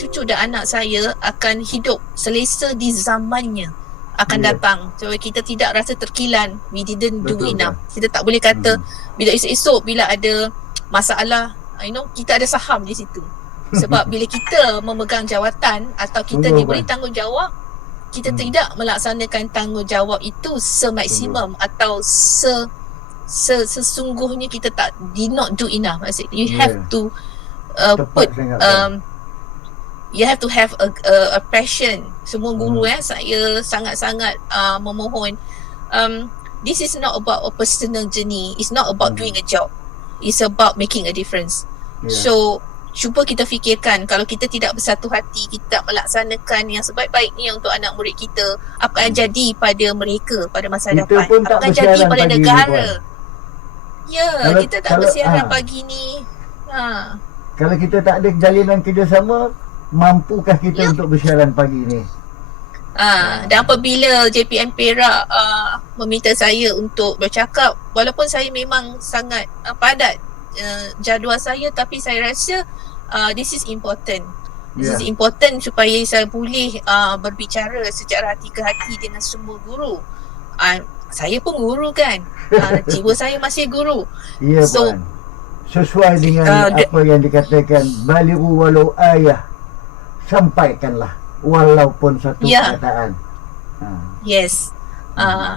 cucu dan anak saya akan hidup selesa di zamannya akan datang. So kita tidak rasa terkilan, we didn't do enough. Kita tak boleh kata bila esok-esok bila ada masalah, kita ada saham di situ. Sebab bila kita memegang jawatan atau kita diberi tanggungjawab, kita tidak melaksanakan tanggungjawab itu semaksimum atau sesungguhnya kita did not do enough. Maksudnya you have to you have to have a passion. Semua guru saya sangat-sangat memohon, this is not about a personal journey, it's not about doing a job, it's about making a difference. So cuba kita fikirkan, kalau kita tidak bersatu hati, kita tak melaksanakan yang sebaik-baiknya untuk anak murid kita, apa yang jadi pada mereka pada masa depan, apa akan jadi pada negara. Kita tak bersiaran pagi ni. Kalau kita tak ada jalinan kerjasama, mampukah kita untuk bersiaran pagi ni? Dan apabila JPM Perak meminta saya untuk bercakap, walaupun saya memang sangat padat jadual saya, tapi saya rasa this is important. This is important supaya saya boleh berbicara secara hati ke hati dengan semua guru. Saya pun guru kan, jiwa saya masih guru. So sesuai dengan apa yang dikatakan, balighu walau ayah, sampaikanlah walaupun satu perkataan. Yes.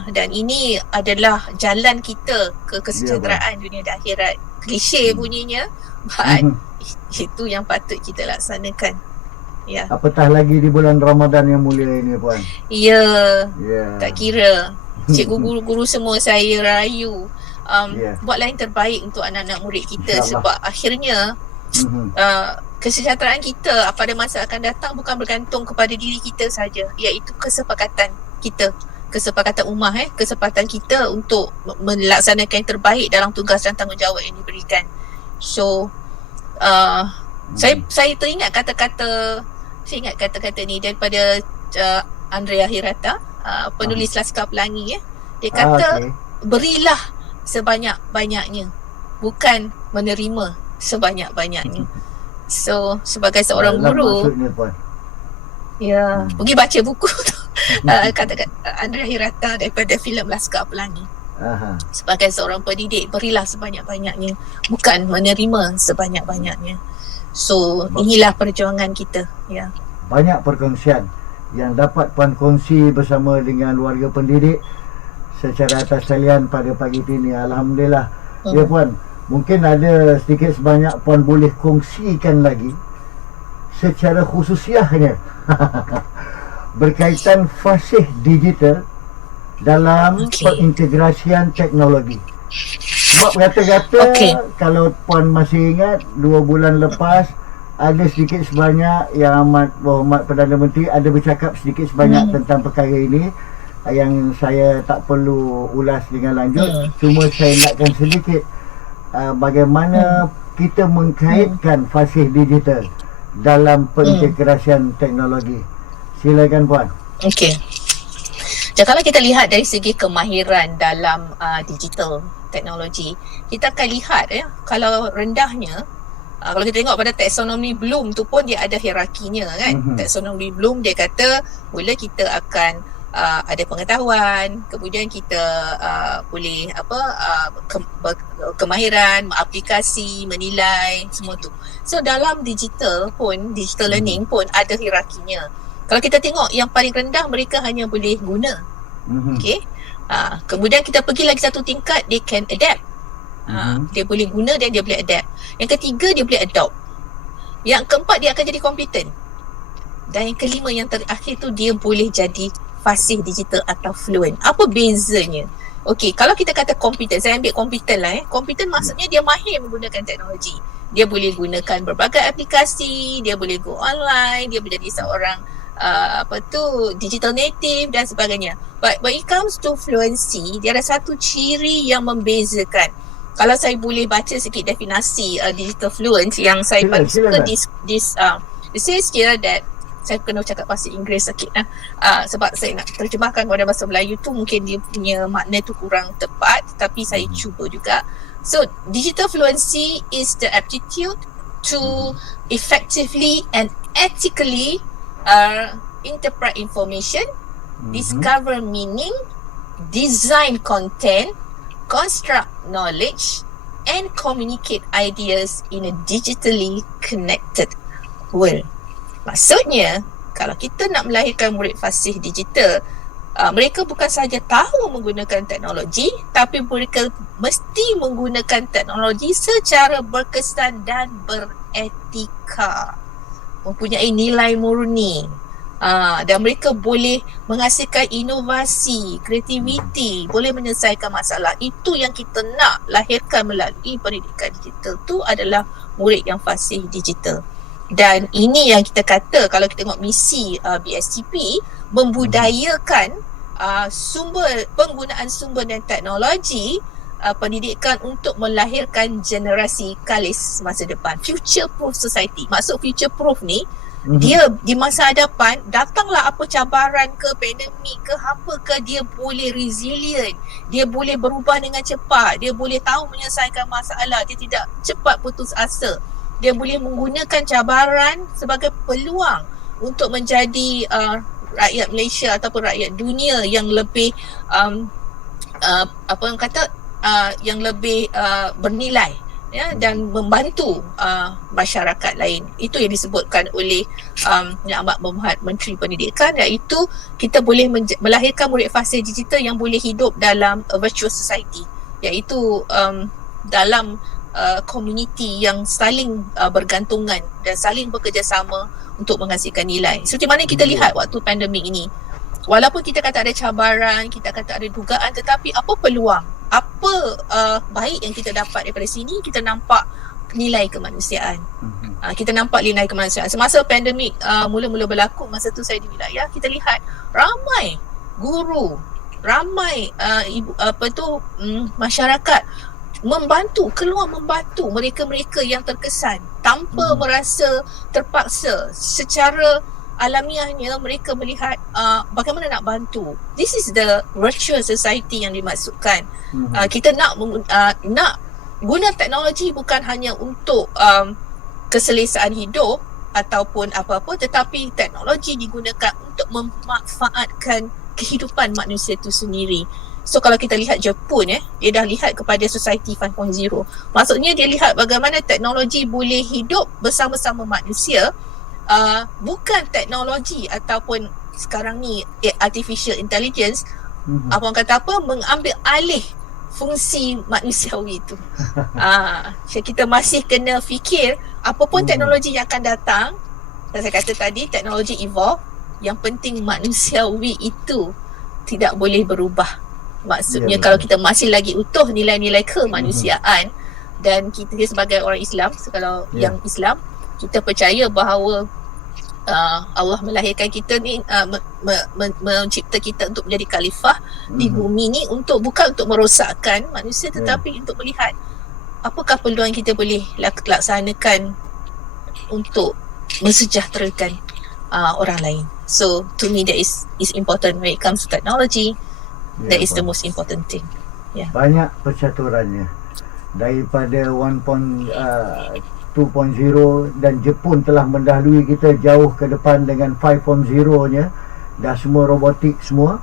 Dan ini adalah jalan kita ke kesejahteraan dunia dan akhirat. Klise bunyinya, but itu yang patut kita laksanakan. Apatah lagi di bulan Ramadan yang mulia ini, Puan. Tak kira. Cikgu guru-guru semua saya rayu, buatlah yang terbaik untuk anak-anak murid kita. Sebab akhirnya kesejahteraan kita pada masa akan datang bukan bergantung kepada diri kita saja, iaitu kesepakatan kita, kesepakatan ummah, kesempatan kita untuk melaksanakan yang terbaik dalam tugas dan tanggungjawab yang diberikan. So saya teringat kata-kata ni daripada Andrea Hirata, penulis Laskar Pelangi. Dia kata berilah sebanyak-banyaknya, bukan menerima sebanyak-banyaknya. So sebagai seorang Dalam guru, maksudnya puan. ya, pergi baca buku tu. Kata Andrea Hirata daripada filem Laskar Pelangi. Aha. Sebagai seorang pendidik, berilah sebanyak-banyaknya, bukan menerima sebanyak-banyaknya. So inilah perjuangan kita, ya. Banyak perkongsian yang dapat puan kongsi bersama dengan warga pendidik secara atas talian pada pagi ini. Alhamdulillah. Ya puan, mungkin ada sedikit sebanyak puan boleh kongsikan lagi secara khususiahnya berkaitan fasih digital dalam pengintegrasian teknologi. Sebab kata-kata kalau puan masih ingat 2 bulan lepas ada sedikit sebanyak yang amat berhormat Perdana Menteri ada bercakap sedikit sebanyak tentang perkara ini yang saya tak perlu ulas dengan lanjut. Cuma saya nakkan sedikit bagaimana kita mengkaitkan fasih digital dalam pengintegrasian teknologi. Silakan puan. Okey. Jadi kalau kita lihat dari segi kemahiran dalam digital teknologi, kita akan lihat kalau rendahnya, kalau kita tengok pada taksonomi Bloom tu pun dia ada hierarkinya kan. Taksonomi Bloom dia kata mula kita akan ada pengetahuan, kemudian kita boleh kemahiran, aplikasi, menilai, semua tu. So dalam digital pun, digital learning pun ada hierarkinya. Kalau kita tengok yang paling rendah mereka hanya boleh guna. Okay. Kemudian kita pergi lagi satu tingkat, they can adapt. Dia boleh guna dan dia boleh adapt. Yang ketiga dia boleh adopt. Yang keempat dia akan jadi competent. Dan yang kelima yang terakhir tu dia boleh jadi fasih digital atau fluent. Apa bezanya? Okey, kalau kita kata competent, saya ambil competent lah. Competent maksudnya dia mahir menggunakan teknologi. Dia boleh gunakan berbagai aplikasi, dia boleh go online, dia boleh jadi seorang digital native dan sebagainya. But when it comes to fluency, dia ada satu ciri yang membezakan. Kalau saya boleh baca sikit definisi digital fluent yang saya paling suka this says here that saya kena cakap bahasa Inggeris sikit sebab saya nak terjemahkan kepada bahasa Melayu tu mungkin dia punya makna tu kurang tepat, tapi saya cuba juga. So digital fluency is the aptitude to effectively and ethically interpret information, discover meaning, design content, construct knowledge, and communicate ideas in a digitally connected world. Maksudnya, kalau kita nak melahirkan murid fasih digital, mereka bukan sahaja tahu menggunakan teknologi, tapi mereka mesti menggunakan teknologi secara berkesan dan beretika, mempunyai nilai murni, dan mereka boleh menghasilkan inovasi, kreativiti, boleh menyelesaikan masalah. Itu yang kita nak lahirkan melalui pendidikan digital. Tu adalah murid yang fasih digital. Dan ini yang kita kata kalau kita tengok misi BSTP, membudayakan penggunaan sumber dan teknologi pendidikan untuk melahirkan generasi kalis masa depan, future proof society. Maksud future proof ni, dia di masa hadapan datanglah apa cabaran ke, pandemik ke, apa ke, dia boleh resilient, dia boleh berubah dengan cepat, dia boleh tahu menyelesaikan masalah, dia tidak cepat putus asa, dia boleh menggunakan cabaran sebagai peluang untuk menjadi rakyat Malaysia ataupun rakyat dunia yang lebih yang lebih bernilai, ya, dan membantu masyarakat lain. Itu yang disebutkan oleh Yang Amat Berhormat Menteri Pendidikan, iaitu kita boleh melahirkan murid fasih digital yang boleh hidup dalam a virtual society, iaitu dalam community yang saling bergantungan dan saling bekerjasama untuk menghasilkan nilai. Seperti mana kita lihat waktu pandemik ini, walaupun kita kata ada cabaran, kita kata ada dugaan, tetapi apa peluang, apa baik yang kita dapat daripada sini? Kita nampak nilai kemanusiaan. Kita nampak nilai kemanusiaan. Semasa pandemik mula-mula berlaku, masa tu saya di wilayah, kita lihat ramai guru, ramai masyarakat keluar membantu mereka-mereka yang terkesan tanpa merasa terpaksa. Secara alamiahnya mereka melihat bagaimana nak bantu. This is the virtual society yang dimaksudkan. Kita nak guna teknologi bukan hanya untuk keselesaan hidup ataupun apa-apa, tetapi teknologi digunakan untuk memanfaatkan kehidupan manusia itu sendiri. So kalau kita lihat Jepun, dia dah lihat kepada society 5.0. Maksudnya dia lihat bagaimana teknologi boleh hidup bersama-sama manusia, bukan teknologi ataupun sekarang ni artificial intelligence, apa orang kata apa, mengambil alih fungsi manusiawi itu. So kita masih kena fikir apapun teknologi yang akan datang, dan saya kata tadi teknologi evolve, yang penting manusiawi itu tidak boleh berubah. Maksudnya kalau kita masih lagi utuh nilai-nilai kemanusiaan, dan kita sebagai orang Islam, kalau yang Islam, kita percaya bahawa Allah melahirkan kita ni, mencipta kita untuk menjadi khalifah di bumi ni, bukan untuk merosakkan manusia, tetapi untuk melihat apakah peluang kita boleh laksanakan untuk mensejahterakan orang lain. So to me that is important when it comes to technology. That is the most important thing. Banyak percaturannya daripada 2.0, dan Jepun telah mendahului kita jauh ke depan dengan 5.0-nya. Dah semua robotik semua.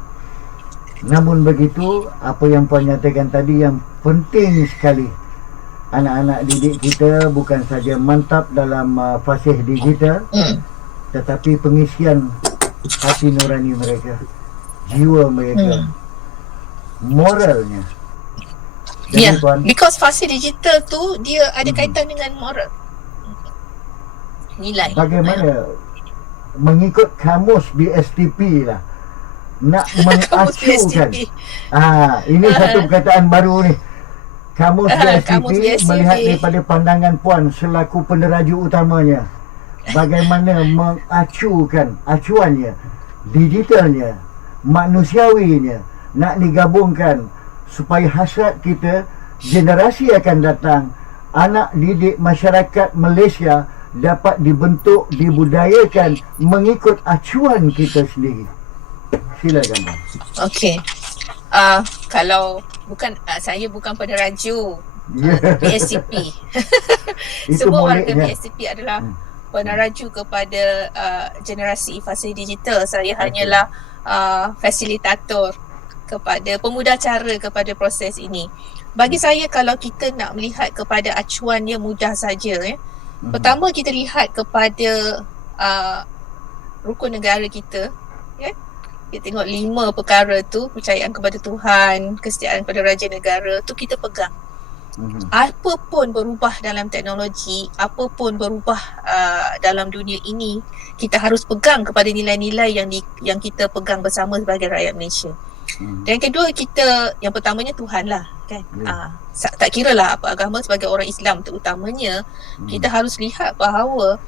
Namun begitu, apa yang Puan nyatakan tadi yang penting sekali, anak-anak didik kita bukan saja mantap dalam fasih digital, tetapi pengisian hati nurani mereka, jiwa mereka, moralnya. Jadi, Puan, because fasih digital tu dia ada kaitan dengan moral, nilai. Bagaimana mengikut kamus BSTP lah, nak mengacukan. Ini satu perkataan baru ni. Kamus BSTP melihat daripada pandangan Puan selaku peneraju utamanya, bagaimana mengacukan acuannya, digitalnya, manusiawinya nak digabungkan supaya hasrat kita generasi akan datang, anak didik masyarakat Malaysia dapat dibentuk, dibudayakan mengikut acuan kita sendiri. Silakan, Puan. Okey. Kalau bukan saya bukan peneraju BSCP. Semua warga BSCP adalah peneraju kepada generasi fasih digital. Saya hanyalah fasilitator kepada pemudah cara kepada proses ini. Bagi saya, kalau kita nak melihat kepada acuannya mudah saja. Pertama, kita lihat kepada rukun negara kita. Kita tengok 5 perkara tu, percayaan kepada Tuhan, kesetiaan kepada raja negara, tu kita pegang. Apa pun berubah dalam teknologi, apa pun berubah dalam dunia ini, kita harus pegang kepada nilai-nilai yang kita pegang bersama sebagai rakyat Malaysia. Dan yang kedua, yang pertamanya Tuhan lah, kan. Tak kira lah apa agama, sebagai orang Islam terutamanya, kita harus lihat bahawa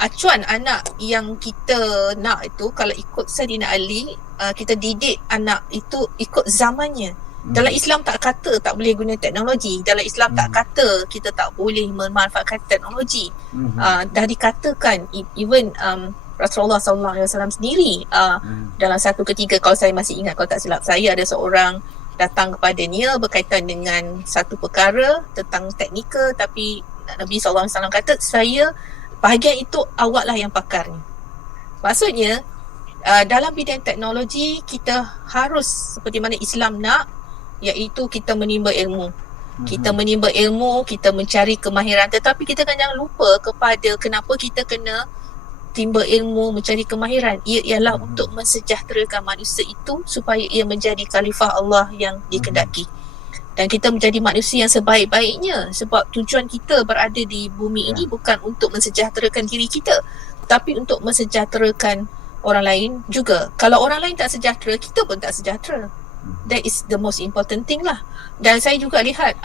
acuan anak yang kita nak itu, kalau ikut Saidina Ali, kita didik anak itu ikut zamannya. Dalam Islam tak kata tak boleh guna teknologi. Dalam Islam tak kata kita tak boleh memanfaatkan teknologi. Dah dikatakan, even Rasulullah SAW sendiri dalam satu ketika, kalau saya masih ingat, kalau tak silap saya, ada seorang datang kepada dia berkaitan dengan satu perkara tentang teknikal, tapi Nabi SAW kata, saya bahagian itu awaklah yang pakarnya. Maksudnya dalam bidang teknologi kita harus seperti mana Islam nak, iaitu kita menimba ilmu. Kita menimba ilmu, kita mencari kemahiran, tetapi kita kan jangan lupa kepada kenapa kita kena timba ilmu, mencari kemahiran. Ia ialah untuk mensejahterakan manusia itu supaya ia menjadi khalifah Allah yang dikehendaki. Dan kita menjadi manusia yang sebaik-baiknya, sebab tujuan kita berada di bumi ini bukan untuk mensejahterakan diri kita, tapi untuk mensejahterakan orang lain juga. Kalau orang lain tak sejahtera, kita pun tak sejahtera. That is the most important thing lah. Dan saya juga lihat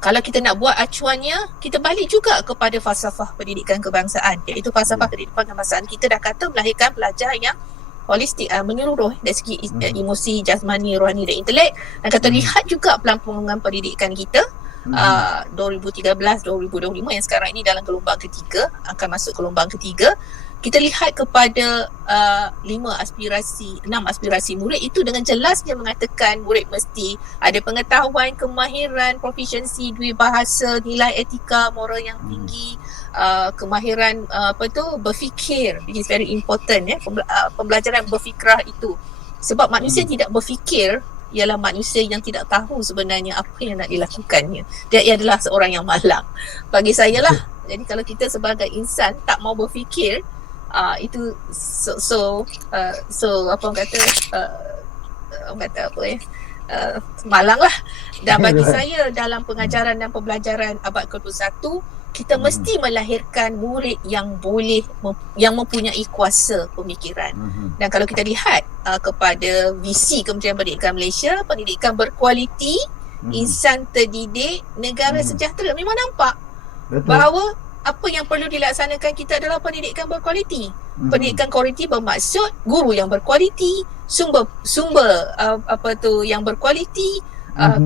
kalau kita nak buat acuannya, kita balik juga kepada falsafah pendidikan kebangsaan, iaitu falsafah pendidikan kebangsaan. Kita dah kata melahirkan pelajar yang holistik, menyeluruh dari segi emosi, jasmani, rohani dan intelek. Dan kata lihat juga pelan-pelan pendidikan kita 2013-2025 yang sekarang ini dalam gelombang ketiga, akan masuk gelombang ketiga. kita lihat kepada 6 aspirasi murid itu dengan jelasnya mengatakan murid mesti ada pengetahuan, kemahiran, proficiency, dua bahasa, nilai etika, moral yang tinggi, kemahiran berfikir, which is very important pembelajaran berfikrah itu. Sebab manusia tidak berfikir ialah manusia yang tidak tahu sebenarnya apa yang nak dilakukannya. Dia adalah seorang yang malang. Bagi saya lah. Jadi kalau kita sebagai insan tak mau berfikir, itu apa orang kata malang lah. Dan bagi saya dalam pengajaran dan pembelajaran abad ke-21, kita mesti melahirkan murid yang yang mempunyai kuasa pemikiran. Dan kalau kita lihat kepada visi Kementerian Pendidikan Malaysia, pendidikan berkualiti, insan terdidik, negara sejahtera, memang nampak bahawa apa yang perlu dilaksanakan kita adalah pendidikan berkualiti. Pendidikan kualiti bermaksud guru yang berkualiti, sumber yang berkualiti,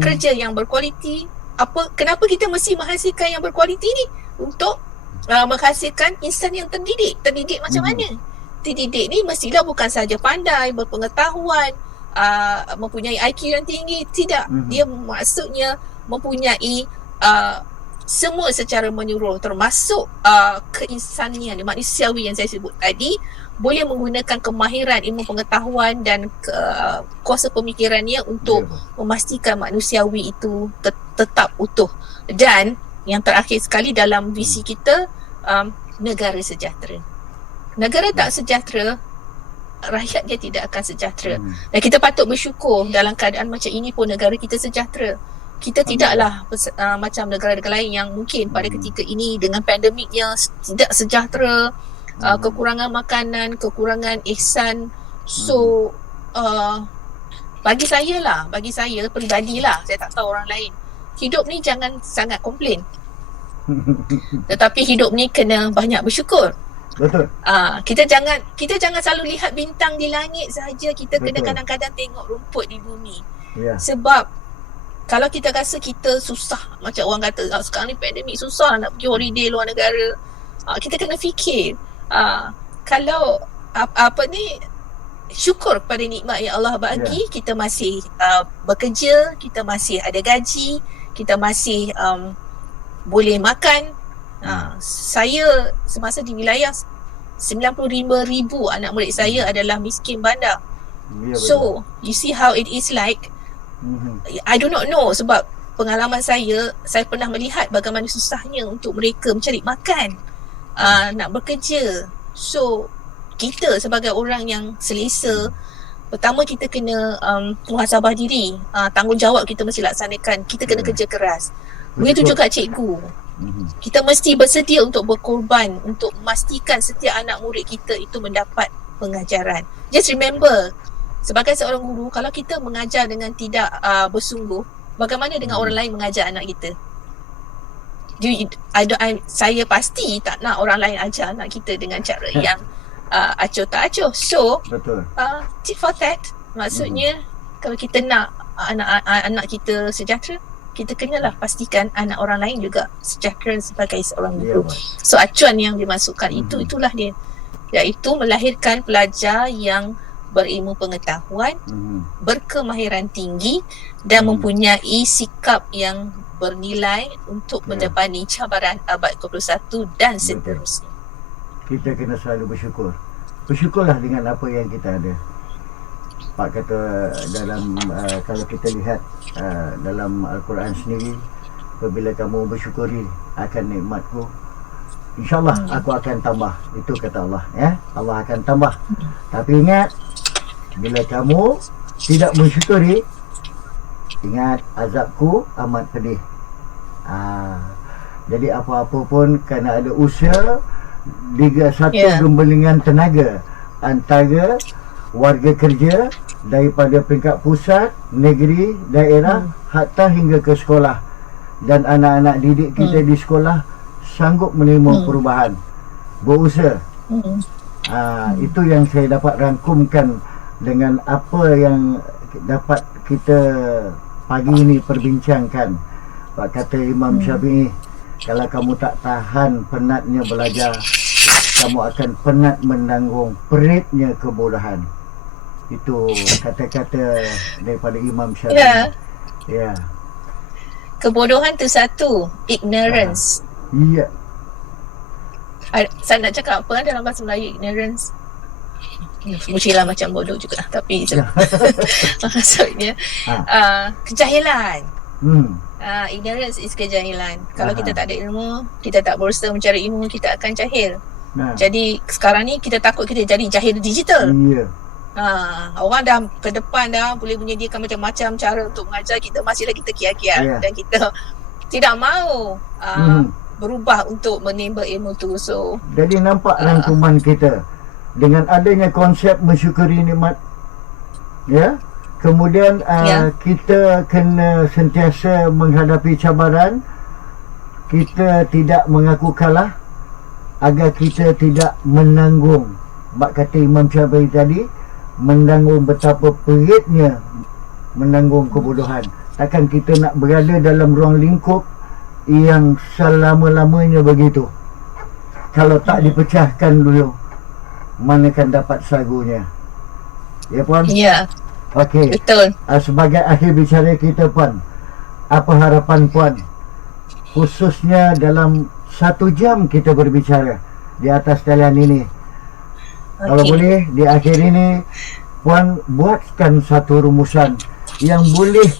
kerja yang berkualiti. Kenapa kita mesti menghasilkan yang berkualiti ni? Untuk menghasilkan insan yang terdidik. Terdidik macam mana? Terdidik ni mestilah bukan sahaja pandai, berpengetahuan, mempunyai IQ yang tinggi. Tidak. Dia maksudnya mempunyai semua secara menyeluruh, termasuk keinsanian, manusiawi yang saya sebut tadi, boleh menggunakan kemahiran ilmu pengetahuan dan kuasa pemikirannya untuk memastikan manusiawi itu tetap utuh. Dan yang terakhir sekali dalam visi kita, negara sejahtera. Negara tak sejahtera, rakyat dia tidak akan sejahtera. Dan kita patut bersyukur dalam keadaan macam ini pun negara kita sejahtera. Kita tidaklah macam negara-negara lain yang mungkin pada ketika ini dengan pandemiknya tidak sejahtera, kekurangan makanan, kekurangan ihsan. So bagi saya peribadilah, saya tak tahu orang lain, hidup ni jangan sangat komplain, tetapi hidup ni kena banyak bersyukur. Betul. Kita jangan selalu lihat bintang di langit sahaja, kita kena kadang-kadang tengok rumput di bumi. Sebab kalau kita rasa kita susah, macam orang kata sekarang ni pandemik susah nak pergi holiday luar negara, kita kena fikir kalau syukur pada nikmat yang Allah bagi. Kita masih bekerja, kita masih ada gaji, kita masih boleh makan. Saya semasa di wilayah 95,000 anak murid saya adalah miskin bandar. So you see how it is like. I do not know, sebab pengalaman saya pernah melihat bagaimana susahnya untuk mereka mencari makan, nak bekerja. So kita sebagai orang yang selesa, pertama kita kena muhasabah diri, tanggungjawab kita mesti laksanakan, kita kena kerja keras. Begitu juga cikgu, kita mesti bersedia untuk berkorban untuk memastikan setiap anak murid kita itu mendapat pengajaran. Just remember, sebagai seorang guru, kalau kita mengajar dengan tidak bersungguh, bagaimana dengan orang lain mengajar anak kita? Saya pasti tak nak orang lain ajar anak kita dengan cara yang acuh tak acuh. So tit for tat. Maksudnya kalau kita nak anak kita sejahtera, kita kenalah pastikan anak orang lain juga sejahtera sebagai seorang guru. So acuan yang dimasukkan itulah dia, iaitu melahirkan pelajar yang berilmu pengetahuan, berkemahiran tinggi dan mempunyai sikap yang bernilai untuk mendepani cabaran abad ke-21 dan seterusnya. Kita kena selalu bersyukur. Bersyukurlah dengan apa yang kita ada. Pak kata dalam kalau kita lihat dalam Al-Quran sendiri, apabila kamu bersyukuri akan nikmatku, InsyaAllah aku akan tambah. Itu kata Allah, Allah akan tambah. Tapi ingat, bila kamu tidak mensyukuri, ingat azabku amat pedih. Jadi apa-apa pun kena ada usaha, Liga 1 gemblengan tenaga antara warga kerja daripada peringkat pusat, negeri, daerah, hatta hingga ke sekolah. Dan anak-anak didik kita di sekolah sanggup menerima perubahan, berusaha. Itu yang saya dapat rangkumkan dengan apa yang dapat kita pagi ini perbincangkan. Pak kata Imam Syafi'i, kalau kamu tak tahan penatnya belajar, kamu akan penat menanggung peritnya kebodohan. Itu kata-kata daripada Imam Syafi'i. Ya. Ya. Kebodohan tu satu, ignorance. Ya. Saya nak cakap apa dalam bahasa Melayu ignorance? Mestilah macam bodoh juga, tapi maksudnya kejahilan. Ignorance is kejahilan. Kalau kita tak ada ilmu, kita tak berusaha mencari ilmu, kita akan jahil. Jadi sekarang ni kita takut kita jadi jahil digital. Ya. Orang dah ke depan dah boleh menyediakan macam-macam cara untuk mengajar, kita masih lagi terkial-kial dan kita tidak mahu berubah untuk menimba ilmu tu. So jadi nampak rangkuman kita dengan adanya konsep mensyukuri nikmat, ya. Kemudian kita kena sentiasa menghadapi cabaran, kita tidak mengaku kalah agar kita tidak menanggung, bab kata Imam Syafi'i tadi, menanggung betapa peritnya menanggung kebodohan. Takkan kita nak berada dalam ruang lingkup yang selama-lamanya begitu. Kalau tak dipecahkan dulu, manakan dapat sagunya. Ya Puan? Ya. Okey. Betul. Sebagai akhir bicara kita Puan, apa harapan Puan khususnya dalam 1 jam kita berbicara di atas talian ini? Kalau boleh di akhir ini Puan buatkan satu rumusan yang boleh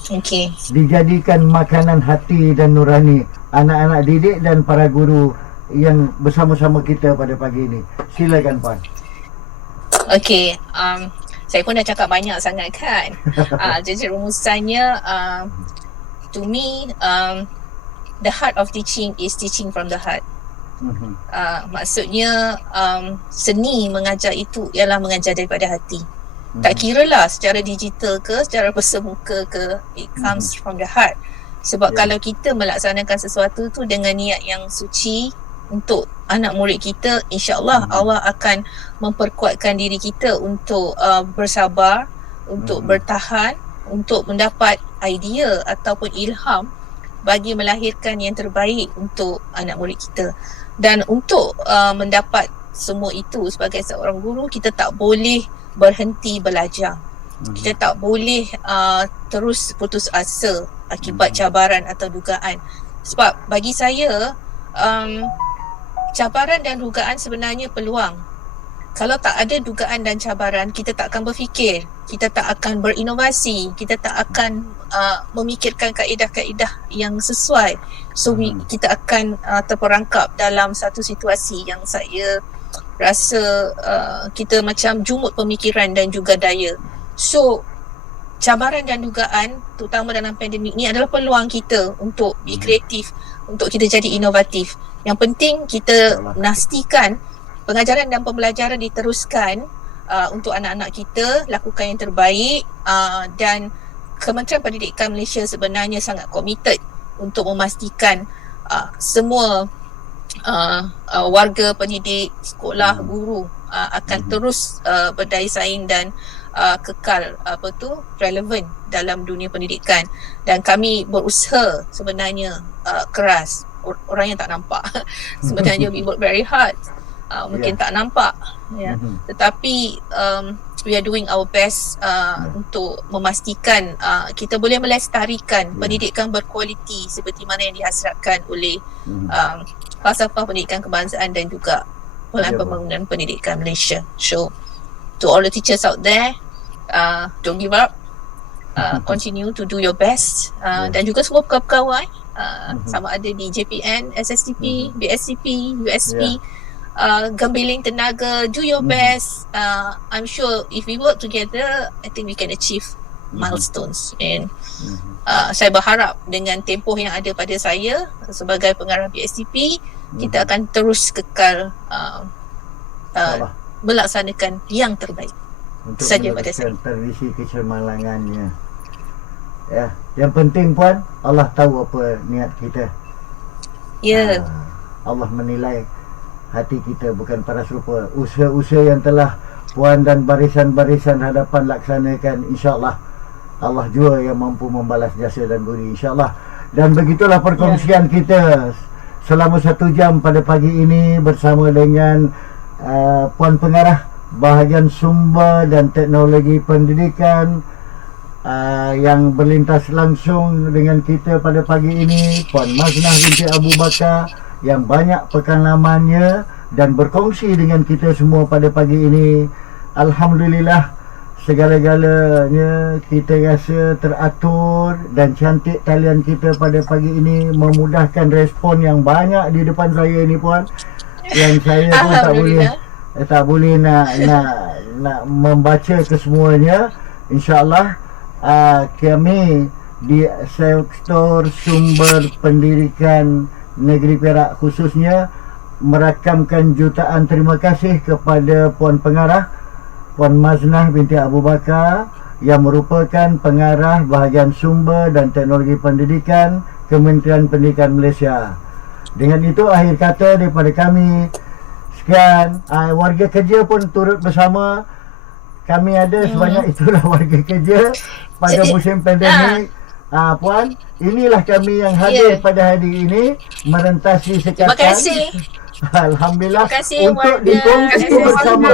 dijadikan makanan hati dan nurani anak-anak didik dan para guru yang bersama-sama kita pada pagi ini. Silakan Puan. Okey, saya pun dah cakap banyak sangat kan. Jadi rumusannya, to me, the heart of teaching is teaching from the heart. Maksudnya seni mengajar itu ialah mengajar daripada hati. Tak kira lah secara digital ke, secara bersemuka ke, it comes from the heart. Sebab kalau kita melaksanakan sesuatu tu dengan niat yang suci untuk anak murid kita, insya-Allah Allah akan memperkuatkan diri kita untuk bersabar, untuk bertahan, untuk mendapat idea ataupun ilham bagi melahirkan yang terbaik untuk anak murid kita. Dan untuk mendapat semua itu sebagai seorang guru, kita tak boleh berhenti belajar. Kita tak boleh terus putus asa akibat cabaran atau dugaan. Sebab bagi saya, cabaran dan dugaan sebenarnya peluang. Kalau tak ada dugaan dan cabaran, kita tak akan berfikir, kita tak akan berinovasi, kita tak akan memikirkan kaedah-kaedah yang sesuai. So kita akan terperangkap dalam satu situasi yang saya rasa kita macam jumut pemikiran dan juga daya. So cabaran dan dugaan, terutama dalam pandemik ni, adalah peluang kita untuk be kreatif, untuk kita jadi inovatif. Yang penting kita pastikan pengajaran dan pembelajaran diteruskan untuk anak-anak kita, lakukan yang terbaik, dan Kementerian Pendidikan Malaysia sebenarnya sangat komited untuk memastikan semua warga pendidik, sekolah, guru akan terus berdaya saing dan kekal relevan dalam dunia pendidikan. Dan kami berusaha sebenarnya keras. Orang yang tak nampak sebenarnya we work very hard. Mungkin tak nampak, tetapi we are doing our best untuk memastikan kita boleh melestarikan pendidikan berkualiti seperti mana yang dihasratkan oleh falsafah pendidikan kebangsaan dan juga Pelan Pembangunan Pendidikan Malaysia. So to all the teachers out there, don't give up, continue to do your best, dan juga semua pegawai sama ada di JPN, SSTP, BSCP, USP, gembiling tenaga, do your best. I'm sure if we work together, I think we can achieve milestones. And saya berharap dengan tempoh yang ada pada saya sebagai pengarah BSCP, kita akan terus kekal melaksanakan yang terbaik untuk saja pada saya. Tradisi kecemerlangannya. Ya, yang penting Puan, Allah tahu apa niat kita. Ya. Allah menilai hati kita, bukan paras rupa. Usaha-usaha yang telah Puan dan barisan-barisan hadapan laksanakan, insya-Allah Allah jua yang mampu membalas jasa dan budi, insya-Allah. Dan begitulah perkongsian kita selama 1 jam pada pagi ini bersama dengan Puan Pengarah Bahagian Sumber dan Teknologi Pendidikan yang berlintas langsung dengan kita pada pagi ini, Puan Maznah binti Abu Bakar, yang banyak pengalamannya dan berkongsi dengan kita semua pada pagi ini. Alhamdulillah, segala-galanya kita rasa teratur dan cantik talian kita pada pagi ini, memudahkan respon yang banyak di depan saya ini, Puan, yang saya pun tak boleh nak membaca kesemuanya. InsyaAllah kami di sektor sumber pendidikan negeri Perak khususnya merakamkan jutaan terima kasih kepada Puan Pengarah Puan Maznah binti Abu Bakar yang merupakan Pengarah Bahagian Sumber dan Teknologi Pendidikan Kementerian Pendidikan Malaysia. Dengan itu akhir kata daripada kami. Sekian, warga kerja pun turut bersama. Kami ada sebanyak itulah warga kerja pada musim pandemik. Puan, inilah kami yang hadir pada hari ini merentasi sekatan. Terima kasih. Alhamdulillah, Terima kasih, untuk warga. dikongsi bersama.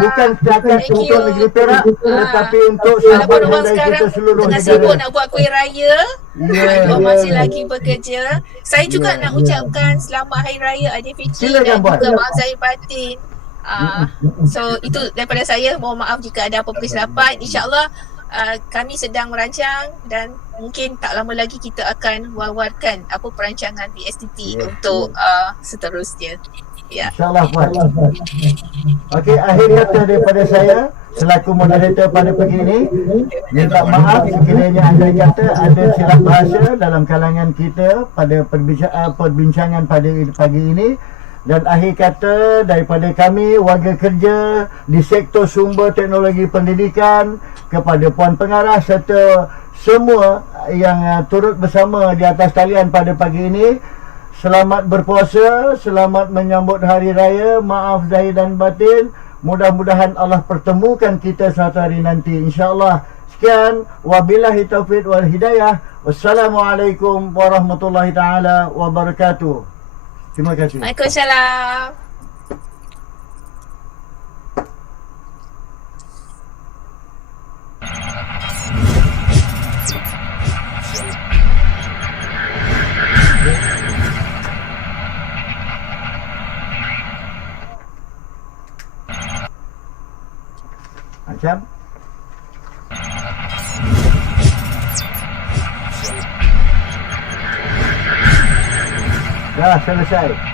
Bukan setakat Thank untuk you. negeri Perak, tetapi untuk Walaupun sahabat orang handai sekarang kita seluruh tengah sibuk negara. nak buat kuih raya, Ya, Tuan ya. masih lagi bekerja. Saya juga Ya, nak ya. ucapkan selamat Hari Raya Aidilfitri Silakan, dan Puan. juga maaf zahir batin. So itu daripada saya. Mohon maaf jika ada apa-apa kesilapan. InsyaAllah kami sedang merancang dan mungkin tak lama lagi kita akan war-warkan apa perancangan PSTT Ya, untuk seterusnya. Ya. InsyaAllah, Puan. Okey, akhir kata daripada saya selaku moderator pada pagi ini, minta maaf sekiranya anda kata ada silap bahasa dalam kalangan kita pada perbincangan pada pagi ini. Dan akhir kata daripada kami warga kerja di sektor sumber teknologi pendidikan kepada Puan Pengarah serta semua yang turut bersama di atas talian pada pagi ini, selamat berpuasa, selamat menyambut Hari Raya, maaf zahir dan batin. Mudah-mudahan Allah pertemukan kita suatu hari nanti, insya-Allah. Sekian, wabillahi taufiq wal hidayah. Wassalamualaikum warahmatullahi taala wabarakatuh. Terima kasih. Waalaikumsalam. Macam? Dah selesai.